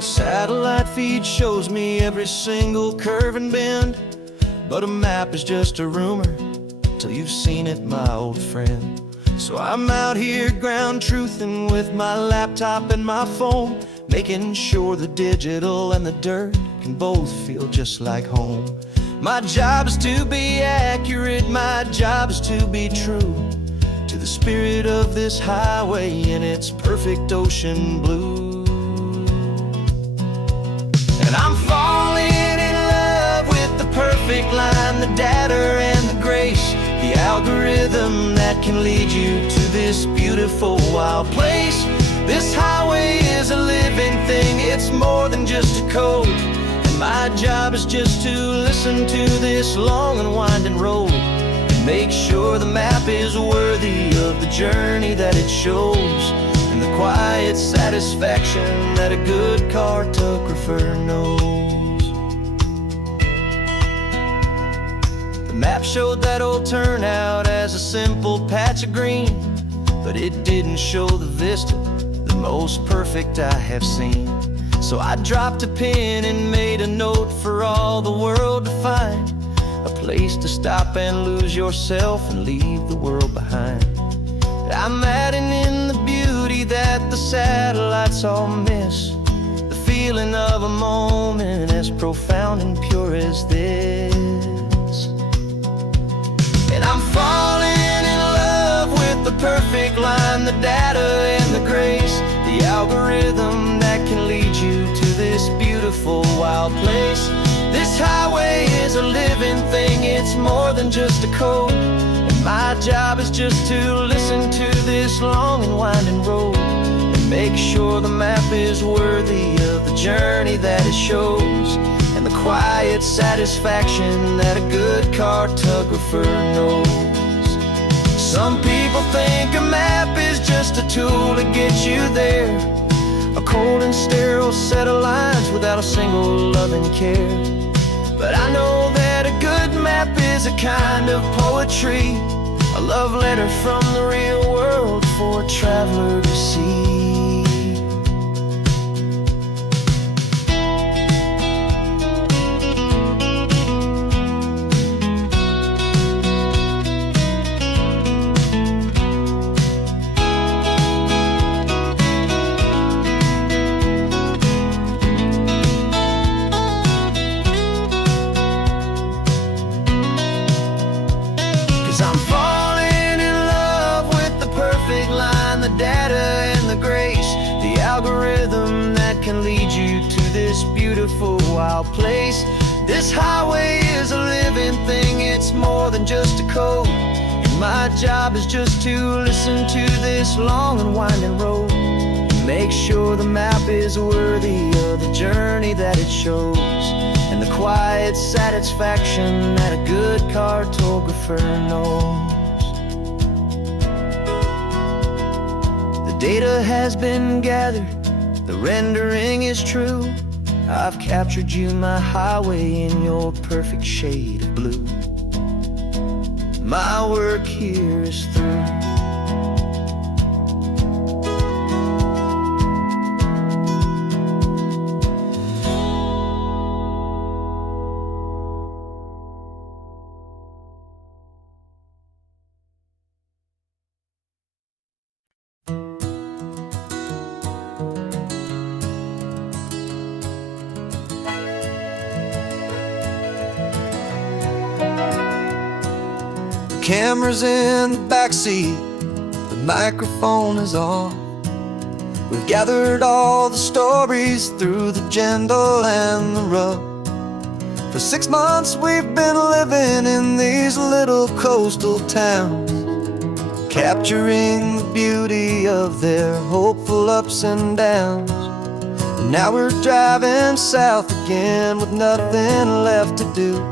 Satellite feed shows me every single curve and bend, but a map is just a rumor till you've seen it, my old friend. So I'm out here ground truthing with my laptop and my phone, making sure the digital and the dirt can both feel just like home. My job is to be accurate, my job is to be true to the spirit of this highway in its perfect ocean blue. And I'm falling in love with the perfect line, the data and the grace, the algorithm that can lead you to this beautiful wild place. This highway is a living thing, it's more than just a code, and My job is just to listen to this long and winding road and make sure the map is worthy of the journey that it shows, and the quiet satisfaction that a good cartographer knows. The map showed that old turnout as a simple patch of green, but it didn't show the vista, the most perfect I have seen. So I dropped a pin and made a note for all the world to find, a place to stop and lose yourself and leave the world behind. I'm adding in the beauty that the satellites all miss, the feeling of a moment as profound and pure as this. And I'm falling in love with the perfect line, the data and the grace, the algorithm that can lead you to this beautiful wild place. This highway is a living thing, it's more than just a code, and my job is just to listen to this long and winding road and make sure the map is worthy of the journey that it shows, and the quiet satisfaction that a good cartographer knows. Some people think a map is just a tool to get you there, a cold and sterile set of lines without a single loving care. But I know that a good map is a kind of poetry, a love letter from the real world for a traveler to see. 'Cause I'm falling in love with the perfect line, the data and the grace, the algorithm that can lead you to this beautiful wild place. This highway is a living thing, it's more than just a code, and my job is just to listen to this long and winding road and make sure the map is worthy of the journey that it shows, and the quiet satisfaction that a good cartographer knows. The data has been gathered, the rendering is true. I've captured you, my highway, in your perfect shade of blue. My work here is through. Camera's in the backseat, the microphone is on. We've gathered all the stories through the gentle and the rough. For 6 months we've been living in these little coastal towns, capturing the beauty of their hopeful ups and downs. And now we're driving south again with nothing left to do.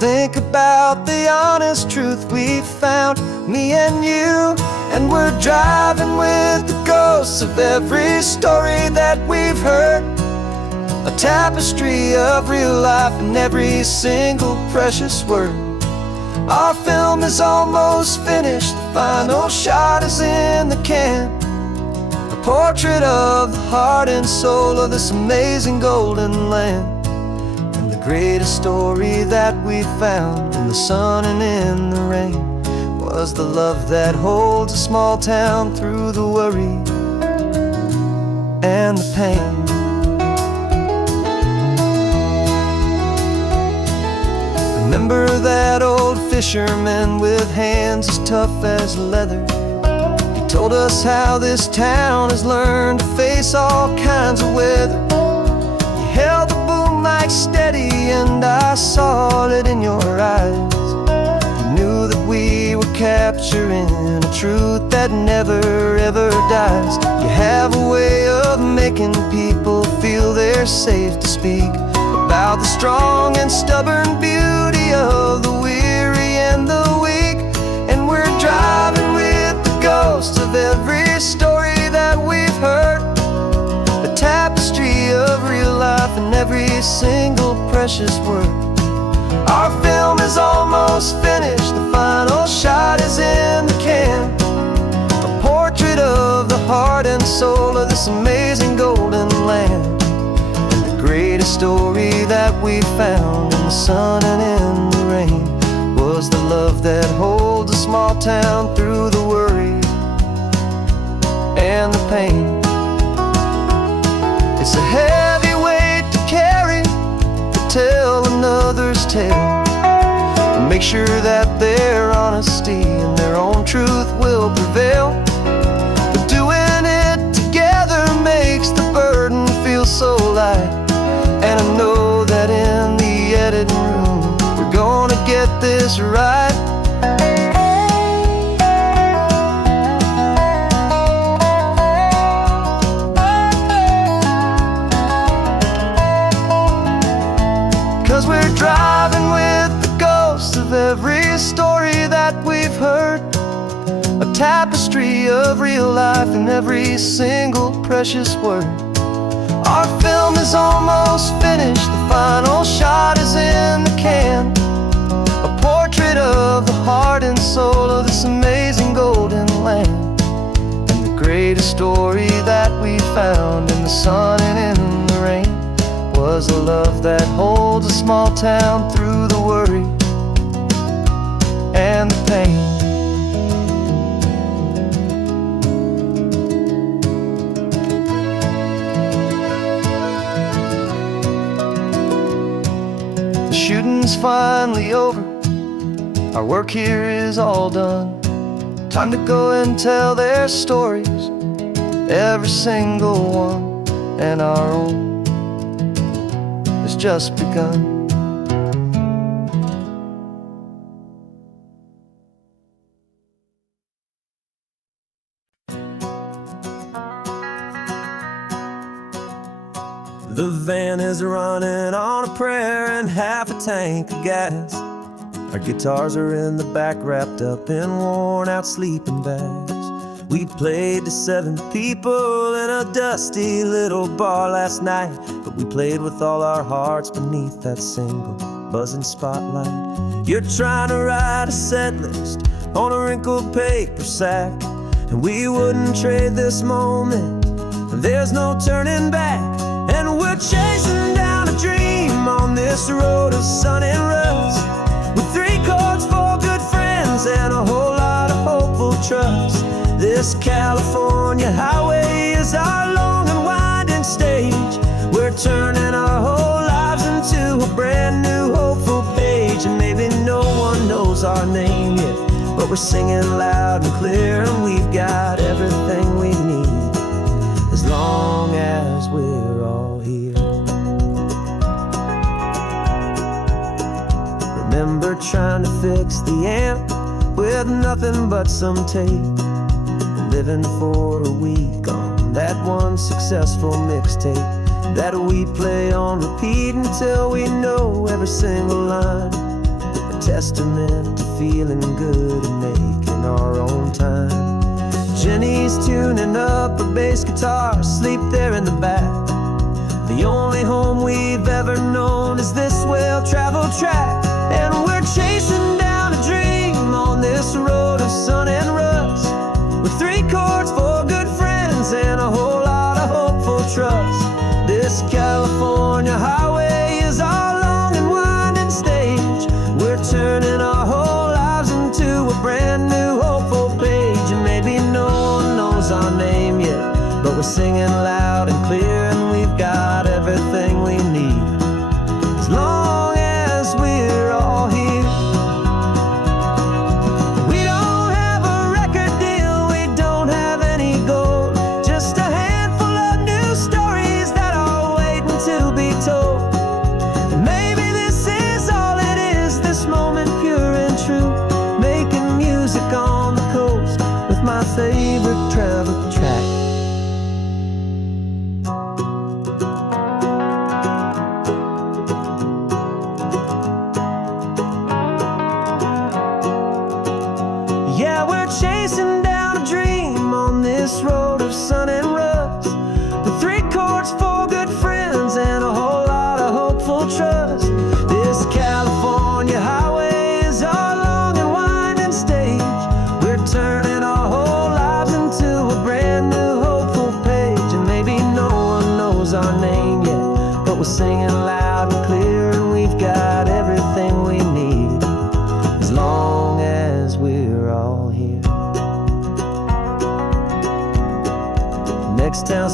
Think about the honest truth we found, me and you. And we're driving with the ghosts of every story that we've heard, a tapestry of real life in every single precious word. Our film is almost finished, the final shot is in the can, a portrait of the heart and soul of this amazing golden land. Greatest story that we found in the sun and in the rain was the love that holds a small town through the worry and the pain. Remember that old fisherman with hands as tough as leather? He told us how this town has learned to face all kinds of weather. He held the boom mic steady and I saw it in your eyes. You knew that we were capturing a truth that never ever dies. You have a way of making people feel they're safe to speak strong and stubborn beauty of the weary and the weak. And we're driving with the ghosts of every story that we've heard, a tapestry of real life and every single precious word. Our film is almost finished, the final shot is in the can, a portrait of the heart and soul of this amazing golden land. And the greatest story that we found in the sun and in the rain was the love that holds a small town through the worry and the pain. It's a heavy weight to carry, to tell another's tale, and make sure that their honesty and their own truth will prevail. But doing it together makes the burden feel so light. And I know that in the editing room we're gonna get this right. 'Cause we're driving with the ghosts of every story that we've heard, a tapestry of real life and every single precious word. Our film is almost finished, the final shot is in the can, a portrait of the heart and soul of this amazing golden land. And the greatest story that we found in the sun and in the rain was a love that holds a small town through the worry and the pain. The shooting's finally over, our work here is all done. Time to go and tell their stories, every single one, and our own has just begun. The van is running on a prayer and half a tank of gas. Our guitars are in the back, wrapped up in worn-out sleeping bags. We played to 7 people in a dusty little bar last night, but we played with all our hearts beneath that single buzzing spotlight. You're trying to write a set list on a wrinkled paper sack, and we wouldn't trade this moment. There's no turning back, and we're chasing down a dream on this road of sun and rust, with 3 chords, 4 good friends, and a whole lot of hopeful trust. This California highway is our long and winding stage. We're turning our whole lives into a brand new hopeful page. And maybe no one knows our name yet, but we're singing loud and clear, and we've got everything we need as long as we're all here. Remember trying to fix the amp with nothing but some tape, living for a week on that one successful mixtape that we play on repeat until we know every single line, a testament to feeling good and making our own time. Jenny's tuning up her bass guitar, asleep there in the back. The only home we've ever known is this well-traveled track, and we're chasing down a dream on this road of sun and rust, with 3 chords, 4 good friends, and a whole lot of hopeful trust. This California highway is our long and winding stage. We're turning our whole lives into a brand new hopeful page. And maybe no one knows our name yet, but we're singing loud and clear, and we've got everything we need as long as we're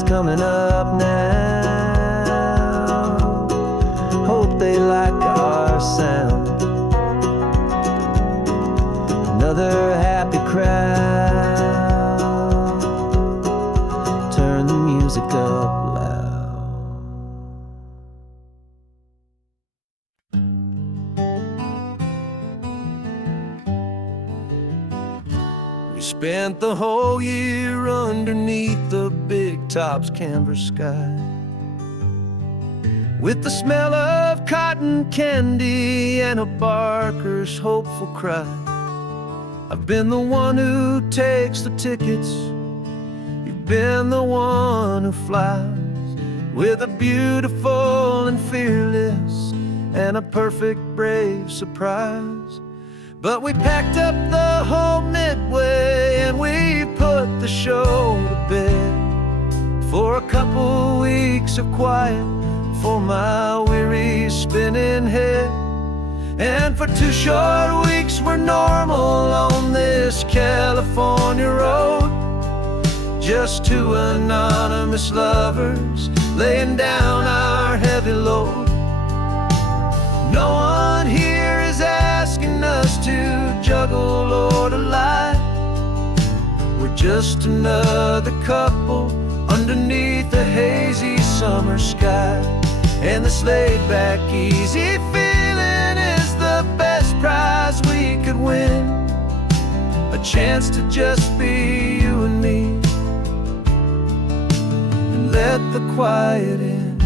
coming up now. Hope they like our sound. Another happy crowd. Turn the music up loud. We spent the whole year underneath the big top's canvas sky, with the smell of cotton candy and a barker's hopeful cry. I've been the one who takes the tickets, you've been the one who flies, with a beautiful and fearless and a perfect brave surprise. But we packed up the whole Midway and we put the show to bed, for a couple weeks of quiet for my weary spinning head. And for 2 short weeks we're normal on this California road, just 2 anonymous lovers laying down our heavy load. No one here is asking us to juggle or to lie. We're just another couple underneath a hazy summer sky. And this laid-back, easy feeling is the best prize we could win, a chance to just be you and me, and let the quiet in.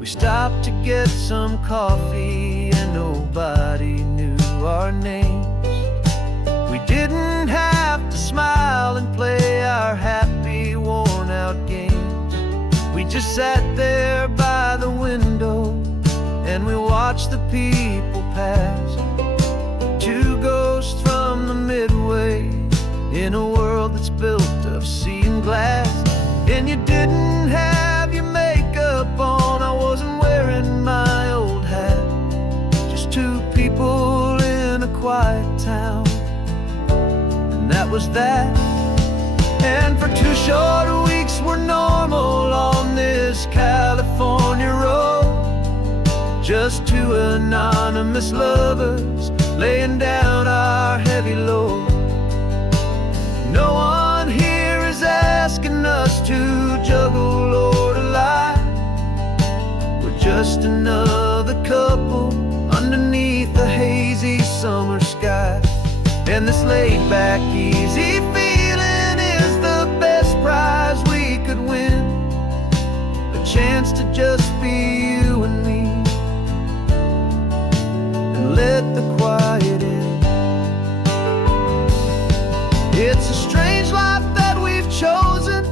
We stopped to get some coffee and nobody knew our names. We didn't have to smile and play our happy, worn-out games. We just sat there by the window and we watched the people pass. 2 ghosts from the Midway in a world that's built of sea and glass. And you didn't have your makeup on, I wasn't wearing my old hat. Just 2 people in a quiet town, and that was that. And for 2 short weeks we're normal on this California road, just 2 anonymous lovers laying down our heavy load. No one here is asking us to juggle or to lie. We're just another couple underneath the hazy summer sky. And this laid-back, easy feeling is the best prize we could win, a chance to just be you and me, and let the quiet in. It's a strange life that we've chosen,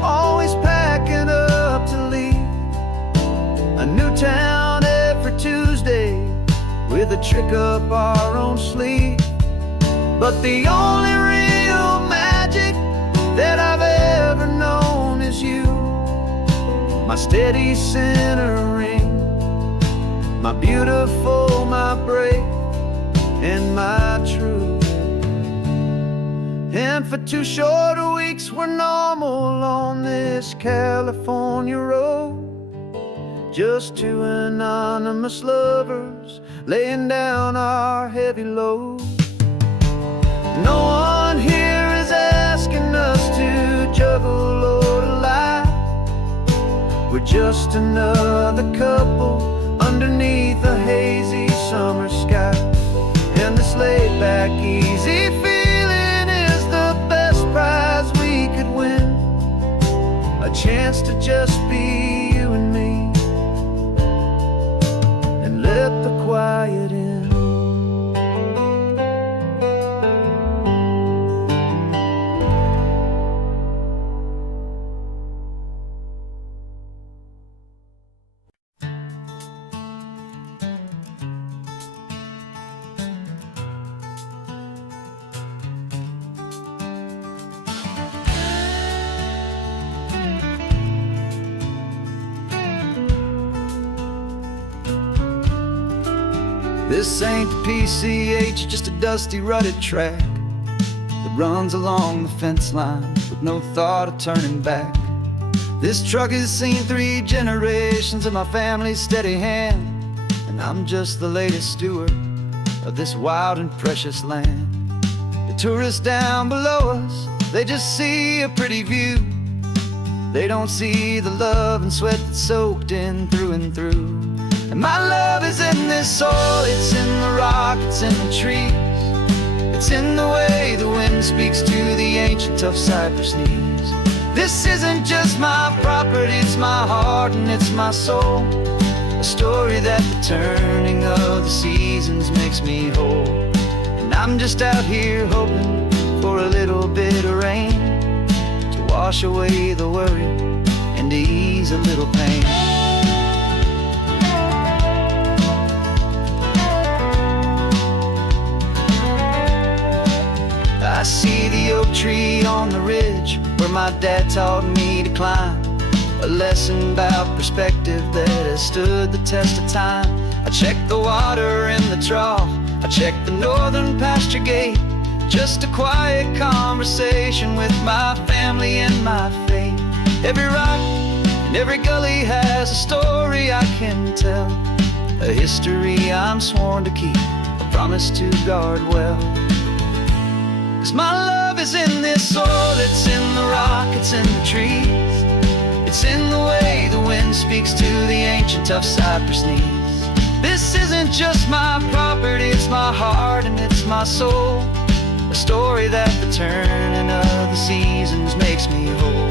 always packing up to leave a new town every Tuesday with a trick up our own sleeve. But the only real magic that I've ever known is you, my steady centering, my beautiful, my brave, and my true. And for 2 short weeks we're normal on this California road, just 2 anonymous lovers laying down our heavy load. No one here is asking us to juggle or to lie. We're just another couple underneath a hazy summer sky. And this laid-back, easy feeling is the best prize we could win, a chance to just be you and me, and let the quiet in. This ain't the PCH, just a dusty, rutted track that runs along the fence line with no thought of turning back. This truck has seen 3 generations of my family's steady hand, and I'm just the latest steward of this wild and precious land. The tourists down below us, they just see a pretty view. They don't see the love and sweat that's soaked in through and through. And my love is in this soil, it's in the rock, it's in the trees. It's in the way the wind speaks to the ancient tough cypress knees. This isn't just my property, it's my heart and it's my soul. A story that the turning of the seasons makes me whole. And I'm just out here hoping for a little bit of rain to wash away the worry and to ease a little pain. I see the oak tree on the ridge where my dad taught me to climb. A lesson about perspective that has stood the test of time. I check the water in the trough, I check the northern pasture gate. Just a quiet conversation with my family and my faith. Every rock and every gully has a story I can tell, a history I'm sworn to keep, a promise to guard well. 'Cause my love is in this soil, it's in the rock, it's in the trees. It's in the way the wind speaks to the ancient tough cypress knees. This isn't just my property, it's my heart and it's my soul. A story that the turning of the seasons makes me whole.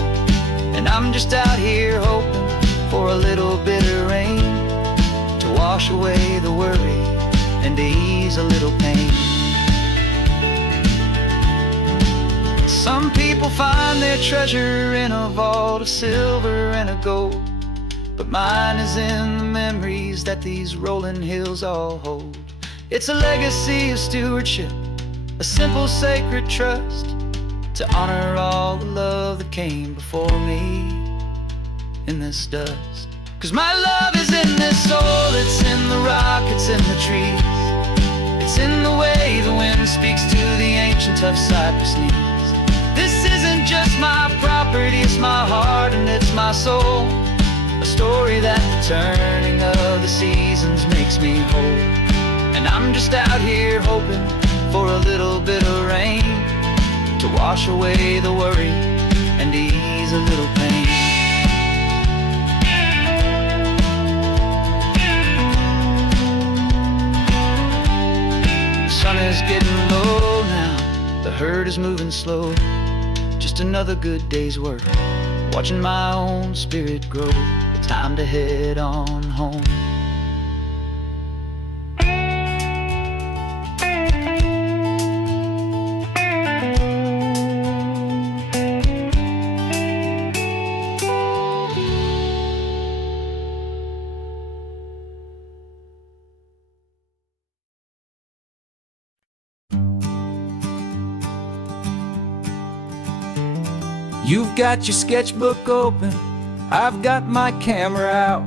And I'm just out here hoping for a little bit of rain to wash away the worry and to ease a little pain. Some people find their treasure in a vault of silver and of gold, but mine is in the memories that these rolling hills all hold. It's a legacy of stewardship, a simple sacred trust, to honor all the love that came before me in this dust. 'Cause my love is in this soil, it's in the rock, it's in the trees. It's in the way the wind speaks to the ancient tough cypress knees. This isn't just my property, it's my heart and it's my soul. A story that the turning of the seasons makes me whole. And I'm just out here hoping for a little bit of rain to wash away the worry and ease a little pain. The sun is getting low now, the herd is moving slow. Just another good day's work, watching my own spirit grow. It's time to head on home. You've got your sketchbook open, I've got my camera out.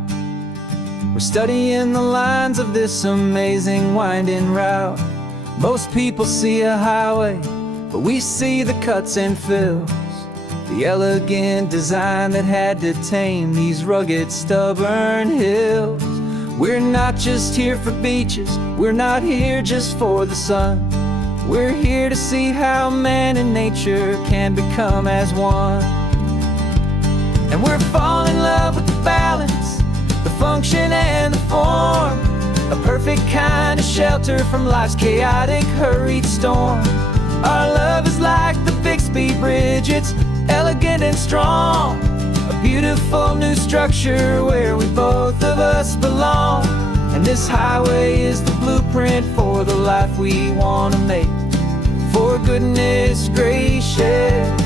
We're studying the lines of this amazing winding route. Most people see a highway, but we see the cuts and fills, the elegant design that had to tame these rugged, stubborn hills. We're not just here for beaches, we're not here just for the sun. We're here to see how man and nature can become as one. And we're falling in love with the balance, the function and the form, a perfect kind of shelter from life's chaotic, hurried storm. Our love is like the Bixby Bridge, it's elegant and strong, a beautiful new structure where we both of us belong. And this highway is the blueprint for the life we want to make. For goodness gracious,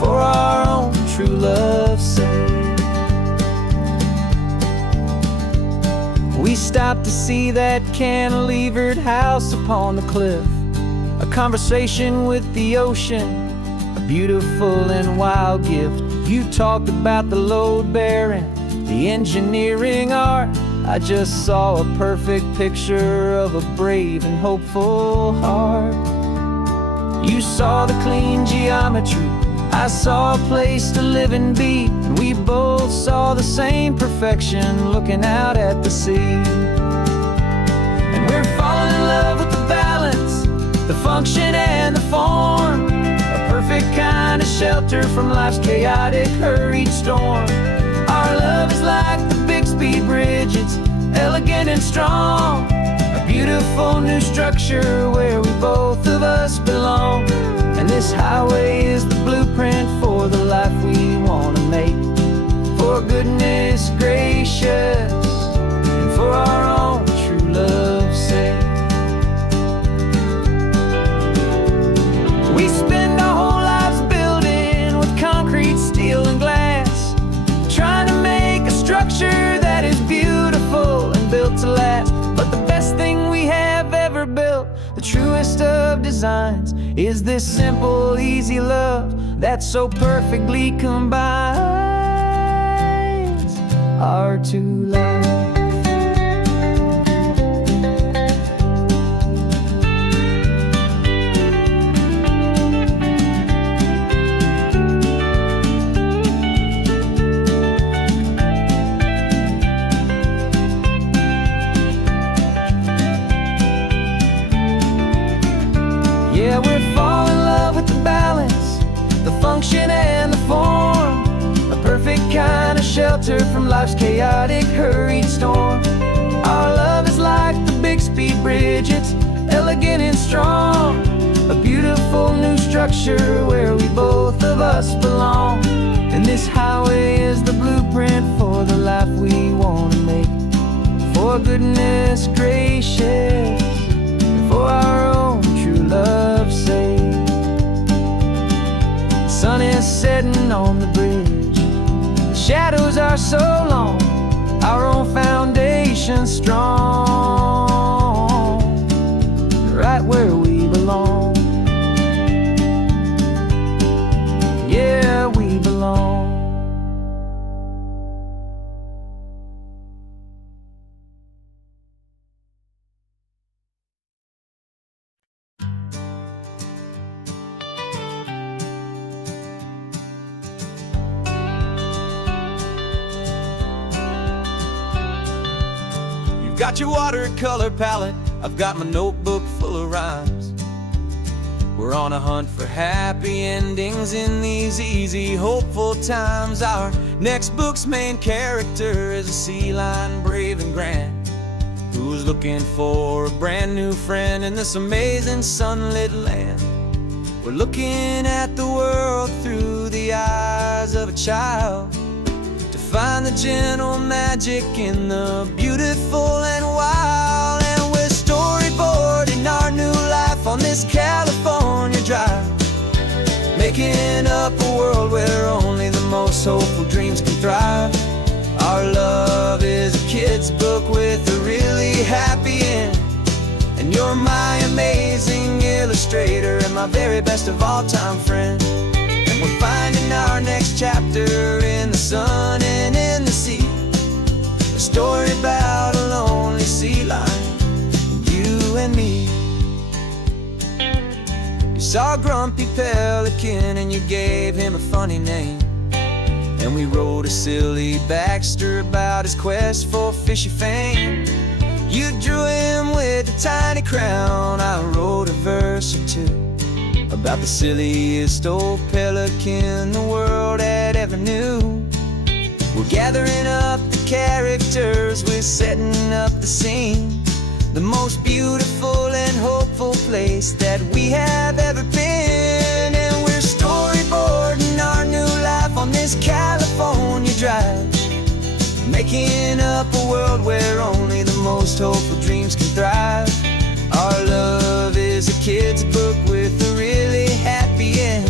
for our own true love's sake. We stopped to see that cantilevered house upon the cliff, a conversation with the ocean, a beautiful and wild gift. You talked about the load bearing, the engineering art, I just saw a perfect picture of a brave and hopeful heart. You saw the clean geometry, I saw a place to live and be, and we both saw the same perfection looking out at the sea. And we're falling in love with the balance, the function and the form, a perfect kind of shelter from life's chaotic, hurried storm. Our love is like the Bixby Bridge, it's elegant and strong, a beautiful new structure where we both of us belong. And this highway is the blueprint for the life we want to make, for goodness gracious and for our own true love's sake. We spend our whole lives building with concrete, steel and glass, trying to make a structure that is beautiful and built to last. But the best thing we have ever built, the truest of designs, is this simple, easy love that so perfectly combines our two lives. Yeah, we're falling in love with the balance, the function and the form, a perfect kind of shelter from life's chaotic, hurried storm. Our love is like the Bixby Bridge, it's elegant and strong, a beautiful new structure where we both of us belong. And this highway is the blueprint for the life we want to make, for goodness gracious and for our own true love's sake. The sun is setting on the bridge, the shadows are so long, our own foundation strong, right where we belong. Yeah, we belong. Got your watercolor palette, I've got my notebook full of rhymes. We're on a hunt for happy endings in these easy, hopeful times. Our next book's main character is a sea lion, brave and grand, who's looking for a brand new friend in this amazing sunlit land. We're looking at the world through the eyes of a child, find the gentle magic in the beautiful and wild. And we're storyboarding our new life on this California drive, making up a world where only the most hopeful dreams can thrive. Our love is a kid's book with a really happy end, and you're my amazing illustrator and my very best of all time friend. We're finding our next chapter in the sun and in the sea, a story about a lonely sea lion, you and me. You saw a grumpy pelican and you gave him a funny name, and we wrote a silly Baxter about his quest for fishy fame. You drew him with a tiny crown, I wrote a verse or two about the silliest old pelican the world had ever knew. We're gathering up the characters, we're setting up the scene, the most beautiful and hopeful place that we have ever been. And we're storyboarding our new life on this California drive, making up a world where only the most hopeful dreams can thrive. Our love is a kid's book with a really happy end,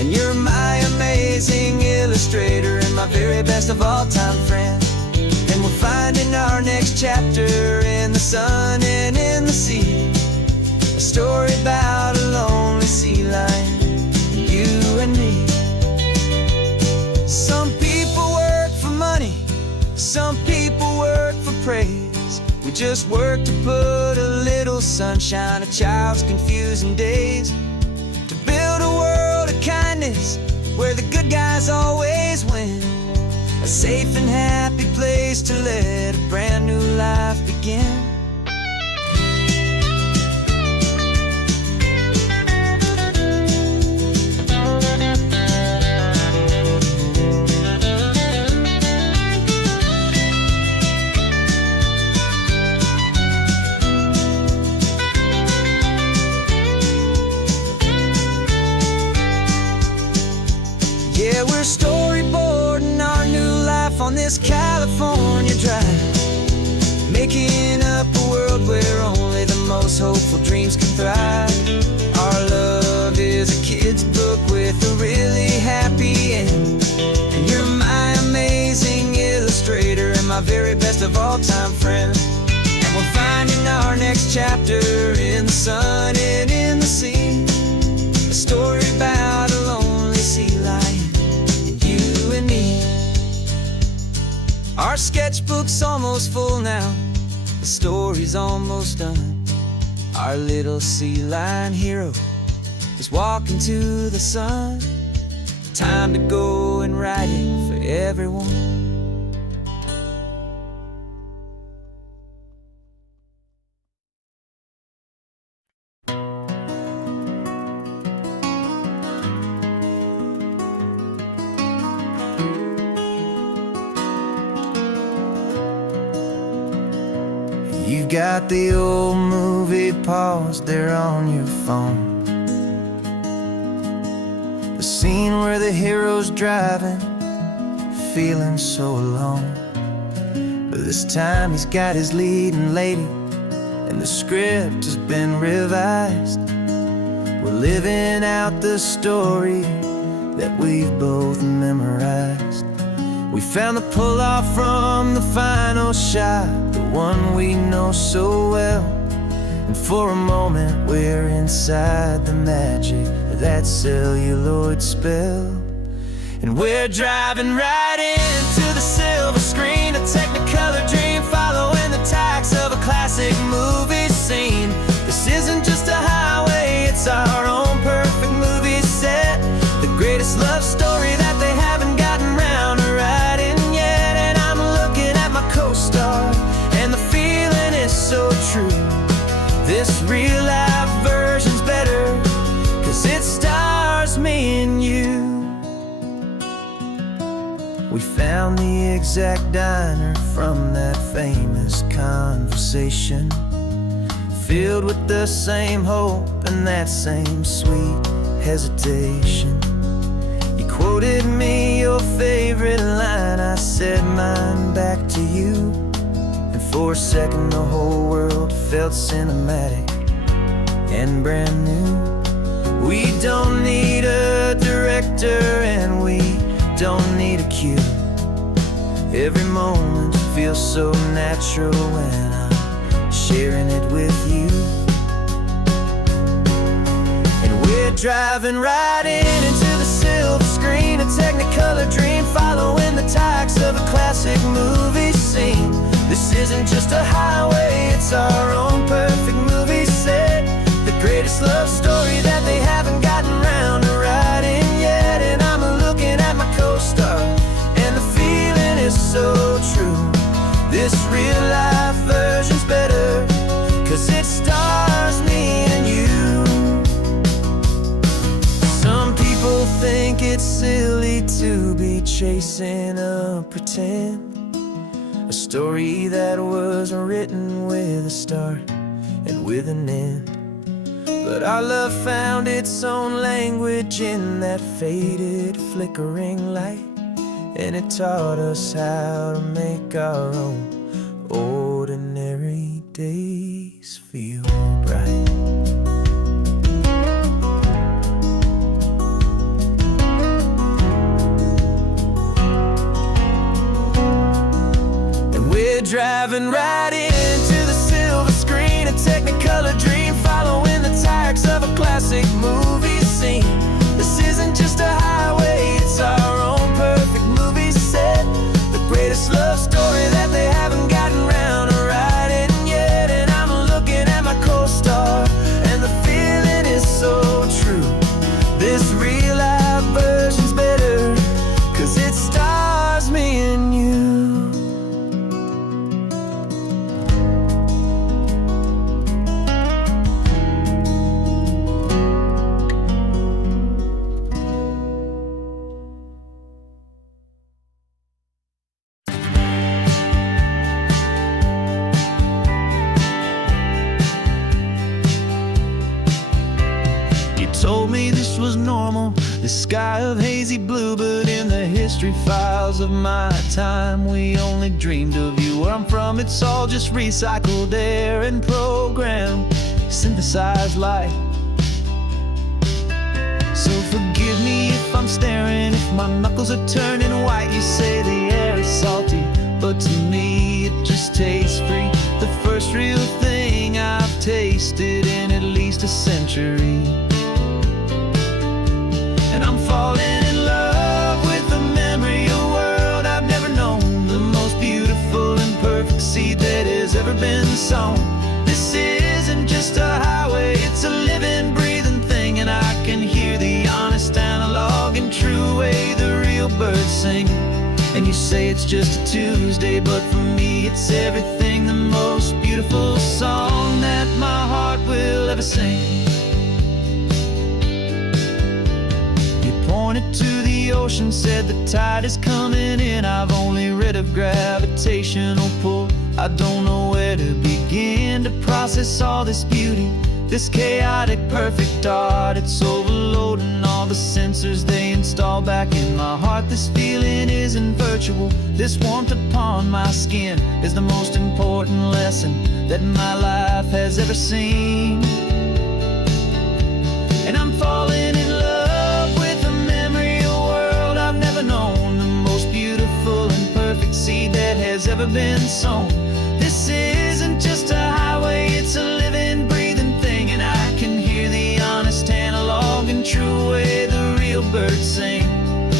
and you're my amazing illustrator and my very best of all time friend. And we're finding our next chapter in the sun and in the sea, a story about a lonely sea lion, you and me. Some people work for money, some people work for just work to put a little sunshine, a child's confusing days, to build a world of kindness where the good guys always win. A safe and happy place to let a brand new life begin. Yeah, we're storyboarding our new life on this California drive, making up a world where only the most hopeful dreams can thrive. Our love is a kid's book with a really happy end, and you're my amazing illustrator and my very best of all-time friend. And we're finding our next chapter in the sun and in the sea, a story about a lonely sea lion, you and me. Our sketchbook's almost full now, the story's almost done. Our little sea lion hero is walking to the sun. Time to go and write it for everyone. You've got the old movie paused there on your phone, the scene where the hero's driving, feeling so alone. But this time he's got his leading lady, and the script has been revised. We're living out the story that we've both memorized. We found the pull-off from the final shot, the one we know so well. And for a moment we're inside the magic of that celluloid spell. And we're driving right into the silver screen, a technicolor dream following the tacks of a classic movie scene. This isn't just a highway, it's our own perfect movie set, the greatest love story that they haven't gotten round to writing yet. And I'm looking at my co-star, and the feeling is so true. This real life version's better, 'cause it stars me and you. We found the exact diner from that famous conversation, filled with the same hope and that same sweet hesitation. You quoted me your favorite line, I said mine back to you. And for a second the whole world felt cinematic and brand new. We don't need a director and we don't need a cue. Every moment feels so natural when I'm sharing it with you. And we're driving right into the silver screen, a technicolor dream following the tacks of a classic movie scene. This isn't just a highway, it's our own perfect movie set, the greatest love story that they haven't gotten round to writing yet. And I'm looking at my co-star, and the feeling is so true. This real life version's better, 'cause it stars me and you. Some people think it's silly to be chasing a pretend, a story that was written with a start and with an end. But our love found its own language in that faded, flickering light, and it taught us how to make our own ordinary days feel bright. And we're driving right into the silver screen, a technicolor dream following the tacks of a classic movie scene. This isn't just a highway, it's our own perfect movie set, the greatest love story that they haven't gotten round to writing yet. The sky of hazy blue, but in the history files of my time, we only dreamed of you. Where I'm from, it's all just recycled air and programmed, synthesized light. So forgive me if I'm staring, if my knuckles are turning white. You say the air is salty, but to me it just tastes free. The first real thing I've tasted in at least a century. And I'm falling in love with the memory of a world I've never known, the most beautiful and perfect seed that has ever been sown. This isn't just a highway, it's a living, breathing thing, and I can hear the honest, analog, and true way the real birds sing. And you say it's just a Tuesday, but for me it's everything, the most beautiful song that my heart will ever sing. Pointed to the ocean, said the tide is coming in. I've only read of gravitational pull. I don't know where to begin to process all this beauty, this chaotic perfect art. It's overloading all the sensors they install back in my heart. This feeling isn't virtual, this warmth upon my skin is the most important lesson that my life has ever seen. And I'm falling in love with a memory of a world I've never known, the most beautiful and perfect seed that has ever been sown. This isn't just a highway, it's a living, breathing thing, and I can hear the honest, analog, and true way the real birds sing.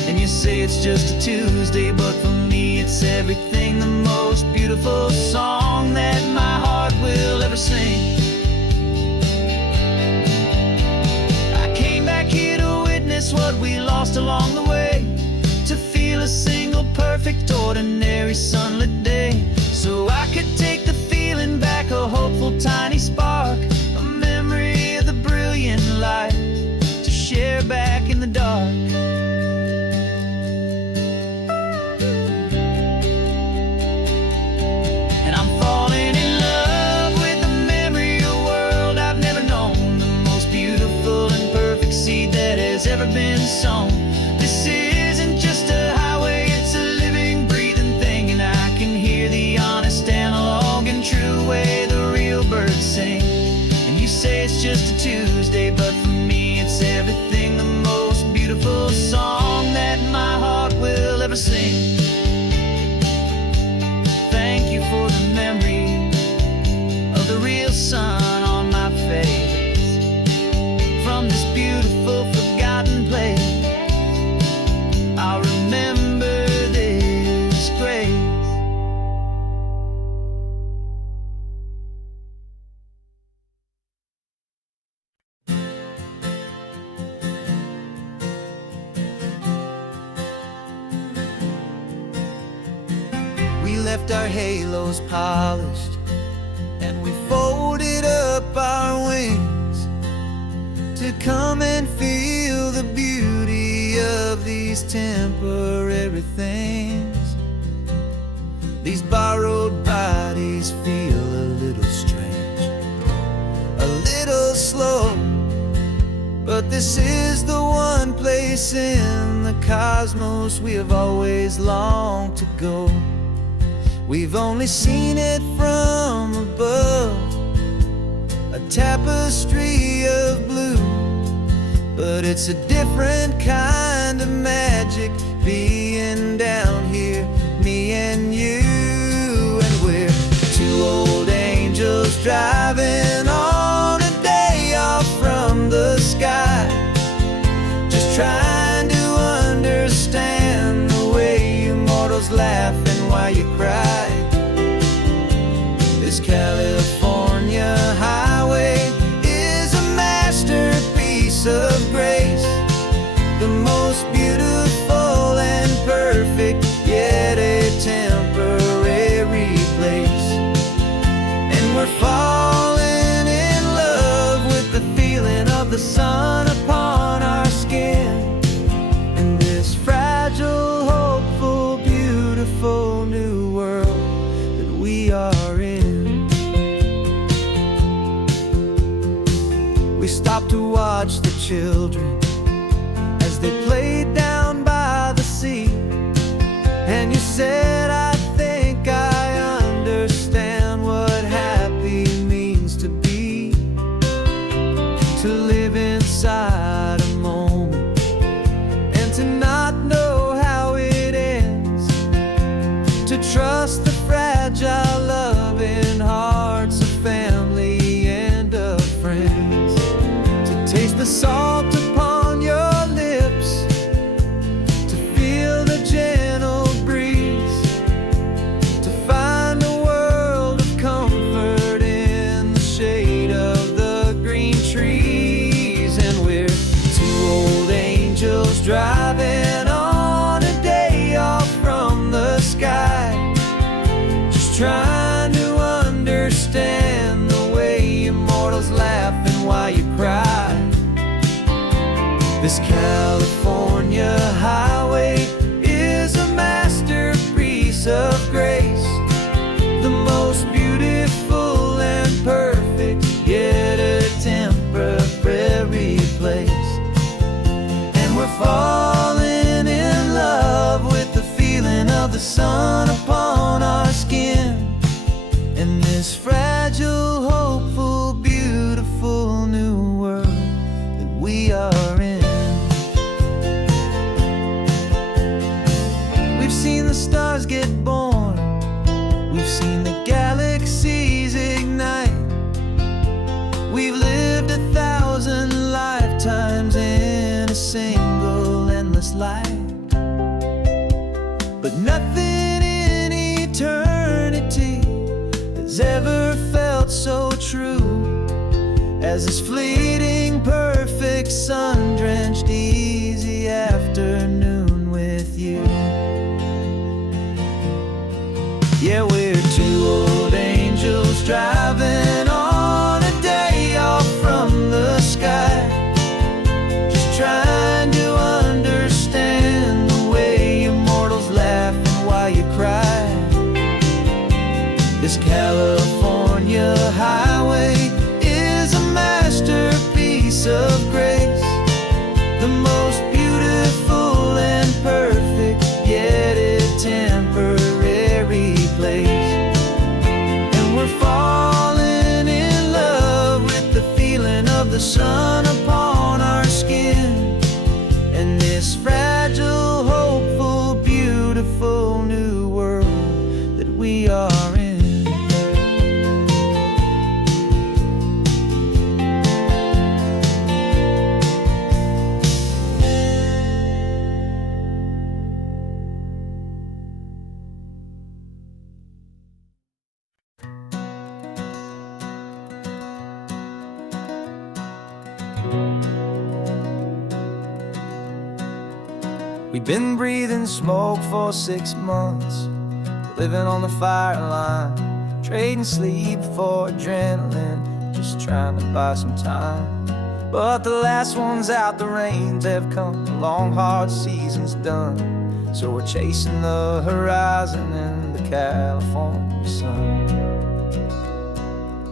And you say it's just a Tuesday, but for me it's everything, the most beautiful song that my heart will ever sing. I came back here to witness what we lost along the way, to feel a single perfect ordinary sunlit day, so I could take the feeling back, a hopeful tiny spark, a memory of the brilliant light to share back in the dark. And I'm falling in love with the memory of a world I've never known, the most beautiful and perfect seed that has ever been sown. This isn't just a highway, it's a living, breathing thing, and I can hear the honest, analog, and true way the real birds sing. And you say it's just a Tuesday, but for me it's everything, the most beautiful song that my heart will ever sing. Thank you for the memory of the real sun on my face, from this beautiful forgotten place. I'll remember this grace. We left our halos polished, and we folded up our wings to come and feel the beauty of these temporary things. These borrowed bodies feel a little strange, a little slow, but this is the one place in the cosmos we have always longed to go. We've only seen it from above, a tapestry of blue, but it's a different kind of magic being down here, me and you. And we're two old angels driving on a day off from the sky, just trying to understand the way you mortals laugh and why you cry. This California highway is a masterpiece of grace, the most beautiful and perfect, yet a temporary place. And we're falling in love with the feeling of the sun upon our skin, in this fragile, hopeful, beautiful new world that we are in. We stop to watch the children as they And you said, I think I understand what happy means to be, to live inside a moment and to not know how it ends, to trust the fragile loving hearts of family and of friends, to taste the salt upon your lips, to feel the gentle breeze, to find a world of comfort in the shade of the green trees. And we're two old angels driving on a day off from the sky, just trying to understand the way immortals laugh and why you cry. This California highway is a masterpiece of grace, the most beautiful and perfect, yet a temporary place. And we're falling in love with the feeling of the sun upon our skin, in this fragile, hopeful, beautiful new world that we are in. We've seen the stars get born, we've seen the galaxies ignite, we've lived 1,000 lifetimes in a single endless life. But nothing in eternity has ever felt so true as this fleeting, perfect, sun-drenched, easy afternoon with you. Yeah, we're two old angels driving on a day off from the sky, just trying to understand the way immortals laugh and why you cry. This California highway is a masterpiece of grace, the most beautiful and perfect, yet a temporary place. And we're falling in love with the feeling of the sun upon our skin, and this fragile, hopeful, beautiful new world that we are in. We've been breathing smoke for 6 months, living on the fire line, trading sleep for adrenaline, just trying to buy some time. But the last one's out, the rains have come, the long hard season's done, so we're chasing the horizon in the California sun.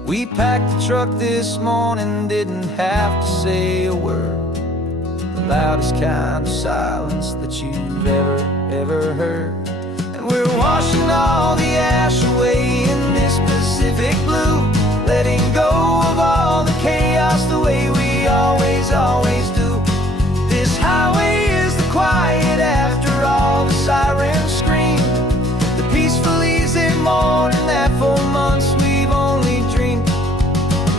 We packed the truck this morning, didn't have to say a word, the loudest kind of silence that you've ever heard. And we're washing all the ash away in this Pacific blue, letting go of all the chaos the way we always do. This highway is the quiet after all the sirens scream, the peaceful easy morning that for months we've only dreamed.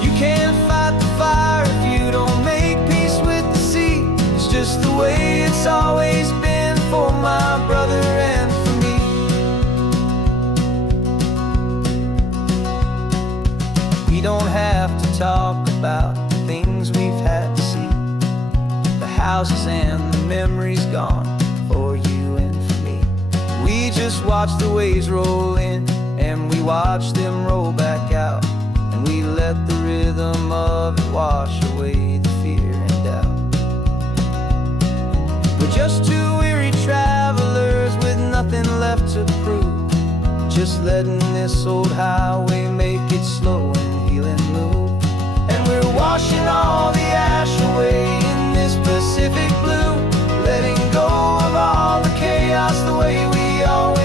You can't fight the fire if you don't make peace with the sea. It's just the way it's always been for my brother and for me. We don't have to talk about the things we've had to see, the houses and the memories gone for you and for me. We just watch the waves roll in, and we watch them roll back out, and we let the rhythm of it wash away the fear and doubt. We're just two weary travelers with nothing left to prove, just letting this old highway make it slow and healing move. And we're washing all the ash away in this Pacific blue, letting go of all the chaos the way we always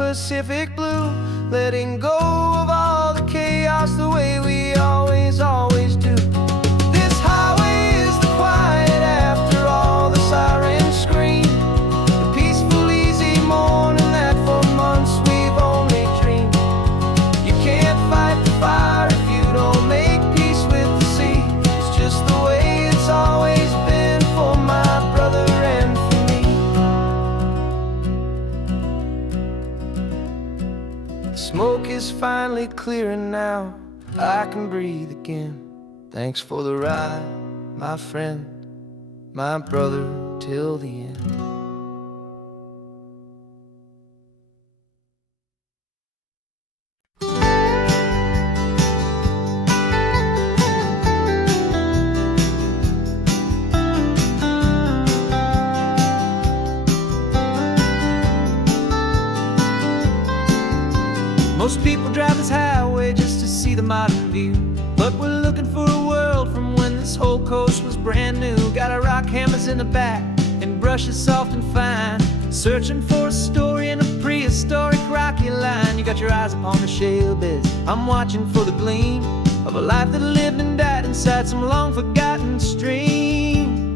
Pacific blue, letting go of all the chaos the way we always do. This highway is the quiet after all the sirens scream, the peaceful, easy morning that for months we've only dreamed. You can't fight the fire if you don't make peace with the sea. It's just the way it's always been for my brother and for me. The smoke is finally clearing now, I can breathe again. Thanks for the ride, my friend, my brother, till the end. Most people drive this highway just to see the modern view, but we're looking for a world from when this whole coast was brand new. Got our rock hammers in the back and brushes soft and fine, searching for a story in a prehistoric rocky line. You got your eyes upon the shale beds, I'm watching for the gleam of a life that lived and died inside some long forgotten stream.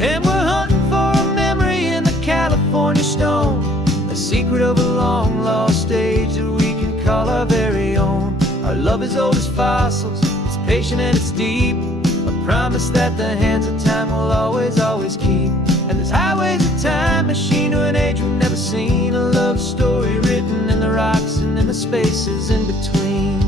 And we're hunting for a memory in the California stone, a secret of a long lost age that we can call our very own. Our love is old as fossils, it's patient and it's deep, a promise that the hands of time will always keep. And this highway's a time machine to an age we've never seen, a love story written in the rocks and in the spaces in between.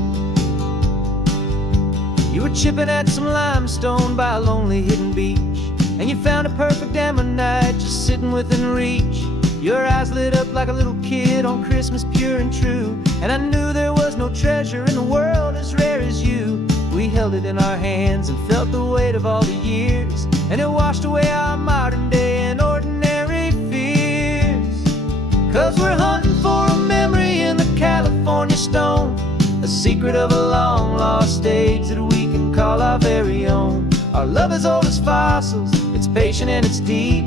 You were chipping at some limestone by a lonely hidden beach, and you found a perfect ammonite just sitting within reach. Your eyes lit up like a little kid on Christmas, pure and true, and I knew there was no treasure in the world as rare as you. We held it in our hands and felt the weight of all the years, and it washed away our modern day and ordinary fears. 'Cause we're hunting for a memory in the California stone, a secret of a long lost age that we can call our very own. Our love is old as fossils, it's patient and it's deep,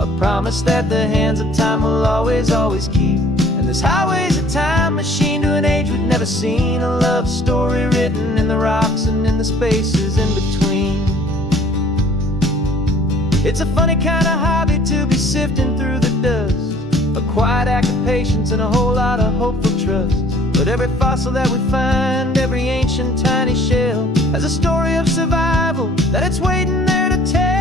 a promise that the hands of time will always keep. And this highway's a time machine to an age we've never seen, a love story written in the rocks and in the spaces in between. It's a funny kind of hobby to be sifting through the dust, a quiet act of patience and a whole lot of hopeful trust. But every fossil that we find, every ancient tiny shell, has a story of survival that it's waiting there to tell.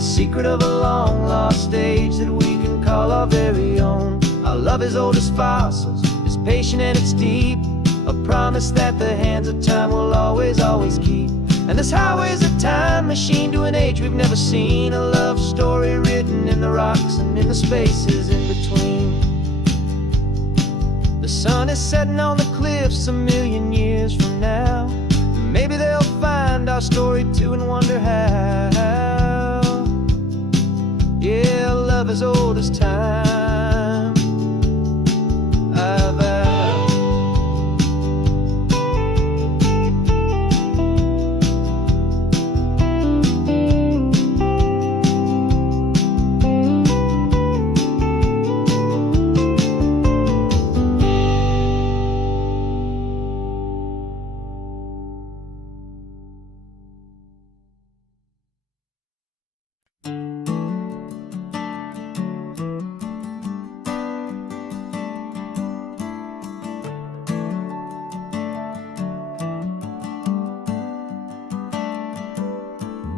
Secret of a long lost age that we can call our very own. Our love is old as fossils, it's patient and it's deep, a promise that the hands of time will always keep. And this highway's a time machine to an age we've never seen, a love story written in the rocks and in the spaces in between. The sun is setting on the cliffs a million years from now, maybe they'll find our story too and wonder how. Yeah, love as old as time, I vow.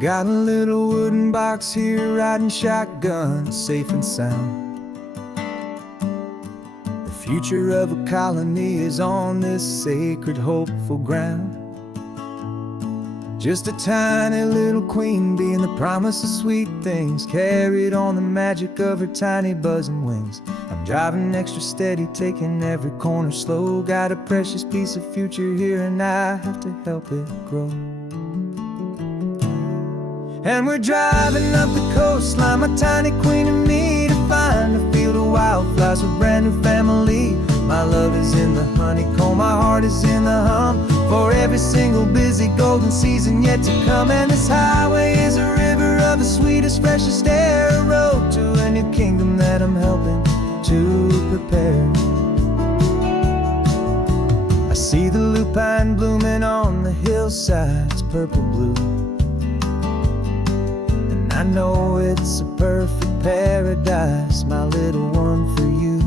Got a little wooden box here, riding shotgun, safe and sound. The future of a colony is on this sacred, hopeful ground. Just a tiny little queen bee and the promise of sweet things, carried on the magic of her tiny buzzing wings. I'm driving extra steady, taking every corner slow. Got a precious piece of future here and I have to help it grow. And we're driving up the coastline, my tiny queen and me, to find a field of wildflowers with brand new family. My love is in the honeycomb, my heart is in the hum, for every single busy golden season yet to come. And this highway is a river of the sweetest, freshest air, a road to a new kingdom that I'm helping to prepare. I see the lupine blooming on the hillsides, purple blue, and I know it's a perfect paradise, my little one, for you.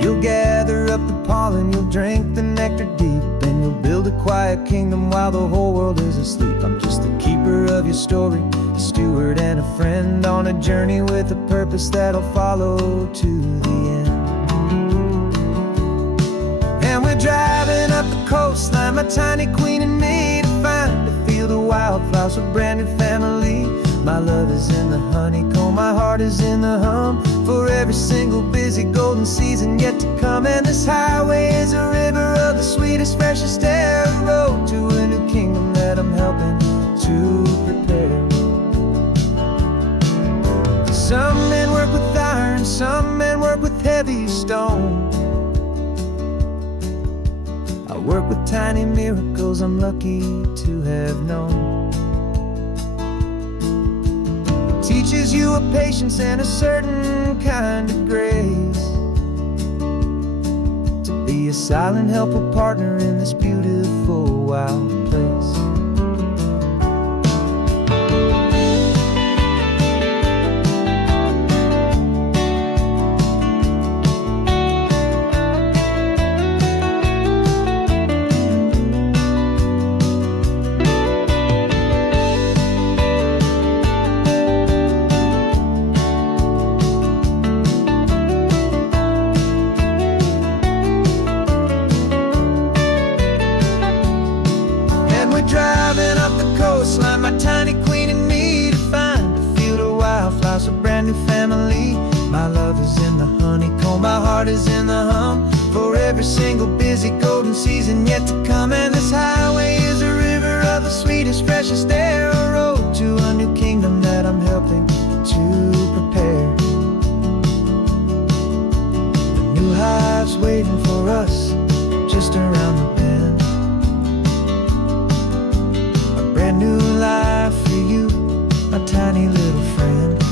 You'll gather up the pollen, you'll drink the nectar deep, and you'll build a quiet kingdom while the whole world is asleep. I'm just the keeper of your story, a steward and a friend on a journey with a purpose that'll follow to the end. And we're driving up the coastline, my tiny queen and me, to find a field of wildflowers with brand new family. My love is in the honeycomb, my heart is in the hum, for every single busy golden season yet to come. And this highway is a river of the sweetest, freshest air, a road to a new kingdom that I'm helping to prepare. Some men work with iron, some men work with heavy stone. I work with tiny miracles I'm lucky to have known. Teaches you a patience and a certain kind of grace, to be a silent helper partner in this beautiful wild place. Driving up the coastline, my tiny queen and me, to find a field of wildflowers, a brand new family. My love is in the honeycomb, my heart is in the hum, for every single busy golden season yet to come. And this highway is a river of the sweetest, freshest air, a road to a new kingdom that I'm helping to prepare. The new hive's waiting for us just around the bend. New life for you, my tiny little friend,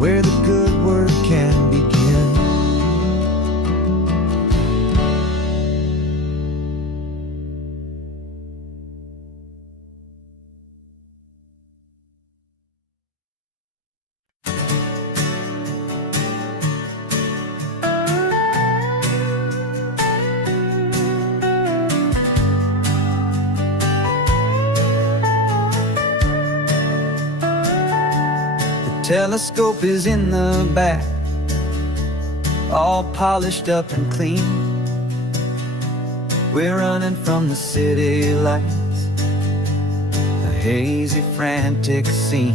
where the good work can begin. Telescope is in the back, all polished up and clean. We're running from the city lights, a hazy, frantic scene.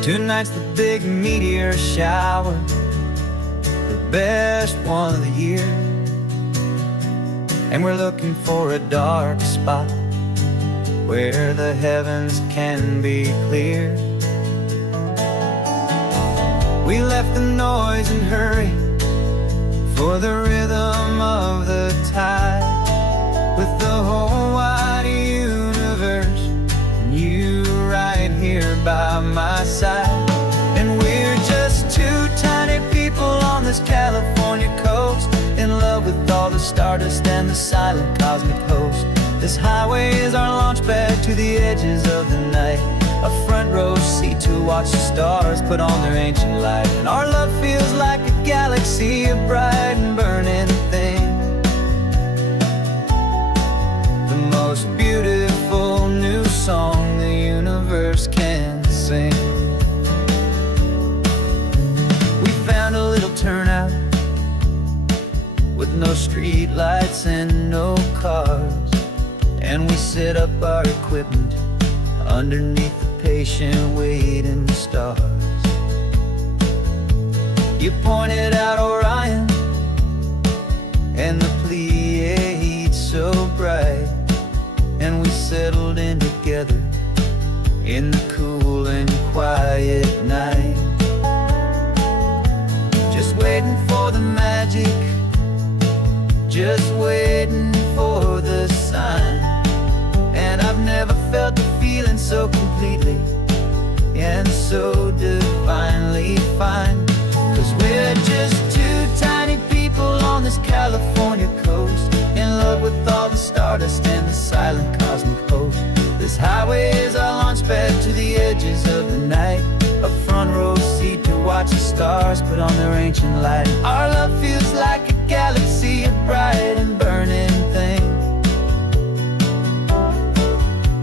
Tonight's the big meteor shower, the best one of the year. And we're looking for a dark spot where the heavens can be clear. We left the noise and hurry for the rhythm of the tide, with the whole wide universe and you right here by my side. And we're just two tiny people on this California coast, in love with all the stardust and the silent cosmic host. This highway is our launch pad to the edges of the night, a front row seat to watch the stars put on their ancient light. And our love feels like a galaxy, a bright and burning thing, the most beautiful new song the universe can sing. We found a little turnout with no street lights and no cars, and we set up our equipment underneath the patient waiting stars. You pointed out Orion and the Pleiades so bright, and we settled in together in the cool and quiet just waiting for the sign. And I've never felt the feeling so completely and so divinely fine. 'Cause we're just two tiny people on this California coast, in love with all the stardust and the silent cosmic host. This highway is our launch pad to the edges of the night, a front row seat to watch the stars put on their ancient light. Our love feels like a galaxy, a bright and burning thing,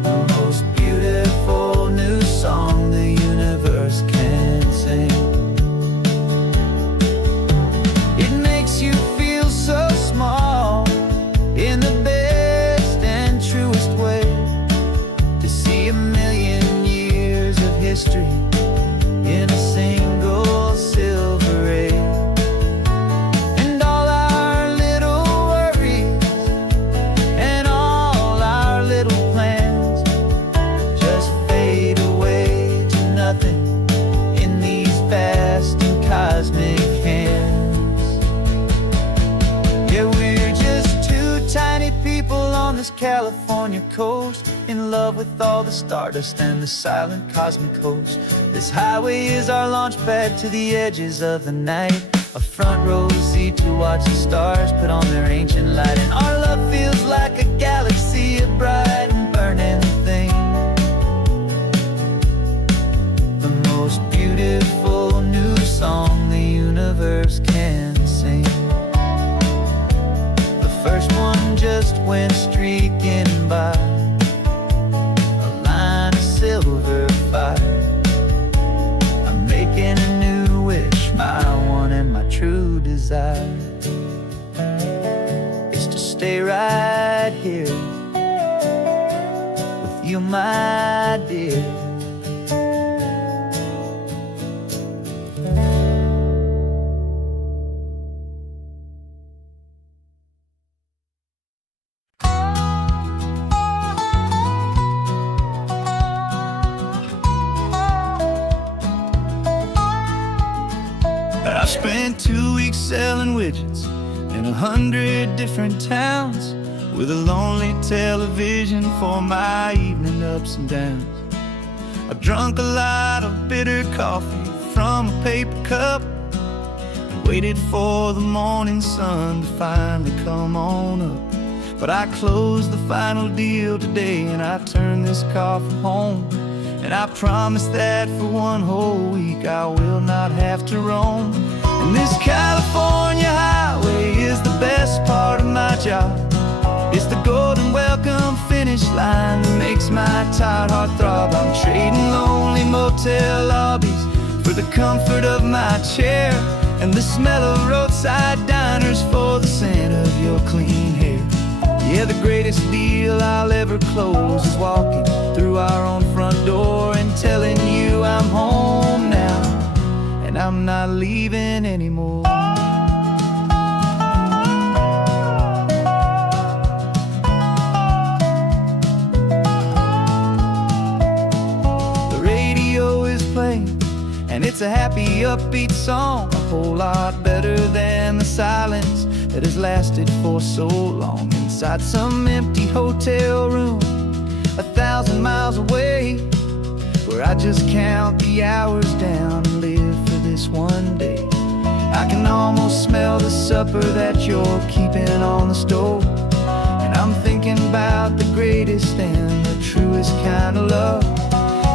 the most beautiful new song the universe can sing. It makes you feel so small in the best and truest way, to see a million years of history in a single silver ray. And all our little worries and all our little plans just fade away to nothing in these vast and cosmic hands. Yeah, we're just two tiny people on this California coast, in love with all the stardust and the silent cosmic host. This highway is our launch pad to the edges of the night, a front row seat to watch the stars put on their ancient light. And our love feels like a galaxy, a bright and burning thing, the most beautiful new song the universe can sing. The first one just went streaking by, a line of silver fire. I'm making a new wish, my one and my true desire is to stay right here with you, my dear. I spent 2 weeks selling widgets in 100 different towns, with a lonely television for my evening ups and downs. I drunk a lot of bitter coffee from a paper cup and waited for the morning sun to finally come on up. But I closed the final deal today, and I turned this car from home. And I promise that for one whole week I will not have to roam. And this California highway is the best part of my job. It's the golden welcome finish line that makes my tired heart throb. I'm trading lonely motel lobbies for the comfort of my chair, and the smell of roadside diners for the scent of your clean hair. Yeah, the greatest deal I'll ever close is walking through our own front door and telling you I'm home now, and I'm not leaving anymore. The radio is playing, and it's a happy, upbeat song, a whole lot better than the silence that has lasted for so long inside some empty hotel room 1,000 miles away, where I just count the hours down and live for this one day. I can almost smell the supper that you're keeping on the stove, and I'm thinking about the greatest and the truest kind of love.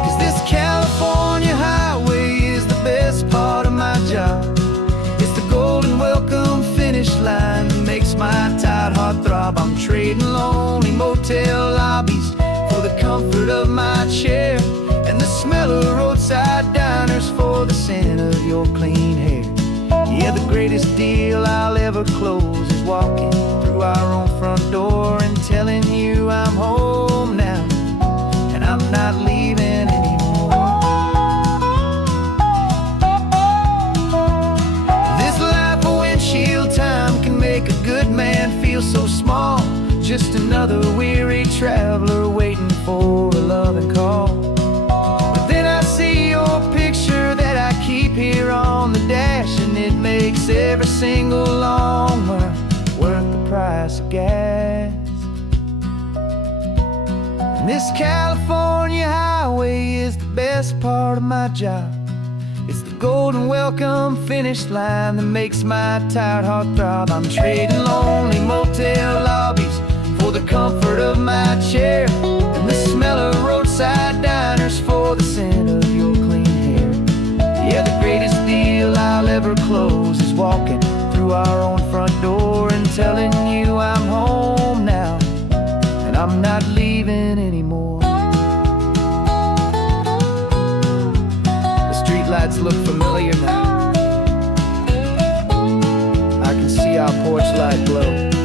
'Cause this California highway is the best part of my job. It's the golden welcome finish line that makes my tired heart throb. I'm trading lonely motel lobbies for the comfort of my chair, and the smell of roadside diners for the scent of your clean hair. Yeah, the greatest deal I'll ever close is walking through our own front door and telling you I'm home now, and I'm not leaving anymore. This life of windshield time can make a good man feel so small, just another weary traveler waiting for a loving call. But then I see your picture that I keep here on the dash, and it makes every single long mile worth the price price of gas. And this California highway is the best part of my job. It's the golden welcome finish line that makes my tired heart throb. I'm trading lonely motel lobbies for the comfort of my chair, and the smell of roadside diners for the scent of your clean hair. Yeah, the greatest deal I'll ever close is walking through our own front door and telling you I'm home now, and I'm not leaving anymore. The streetlights look familiar now. I can see our porch light glow.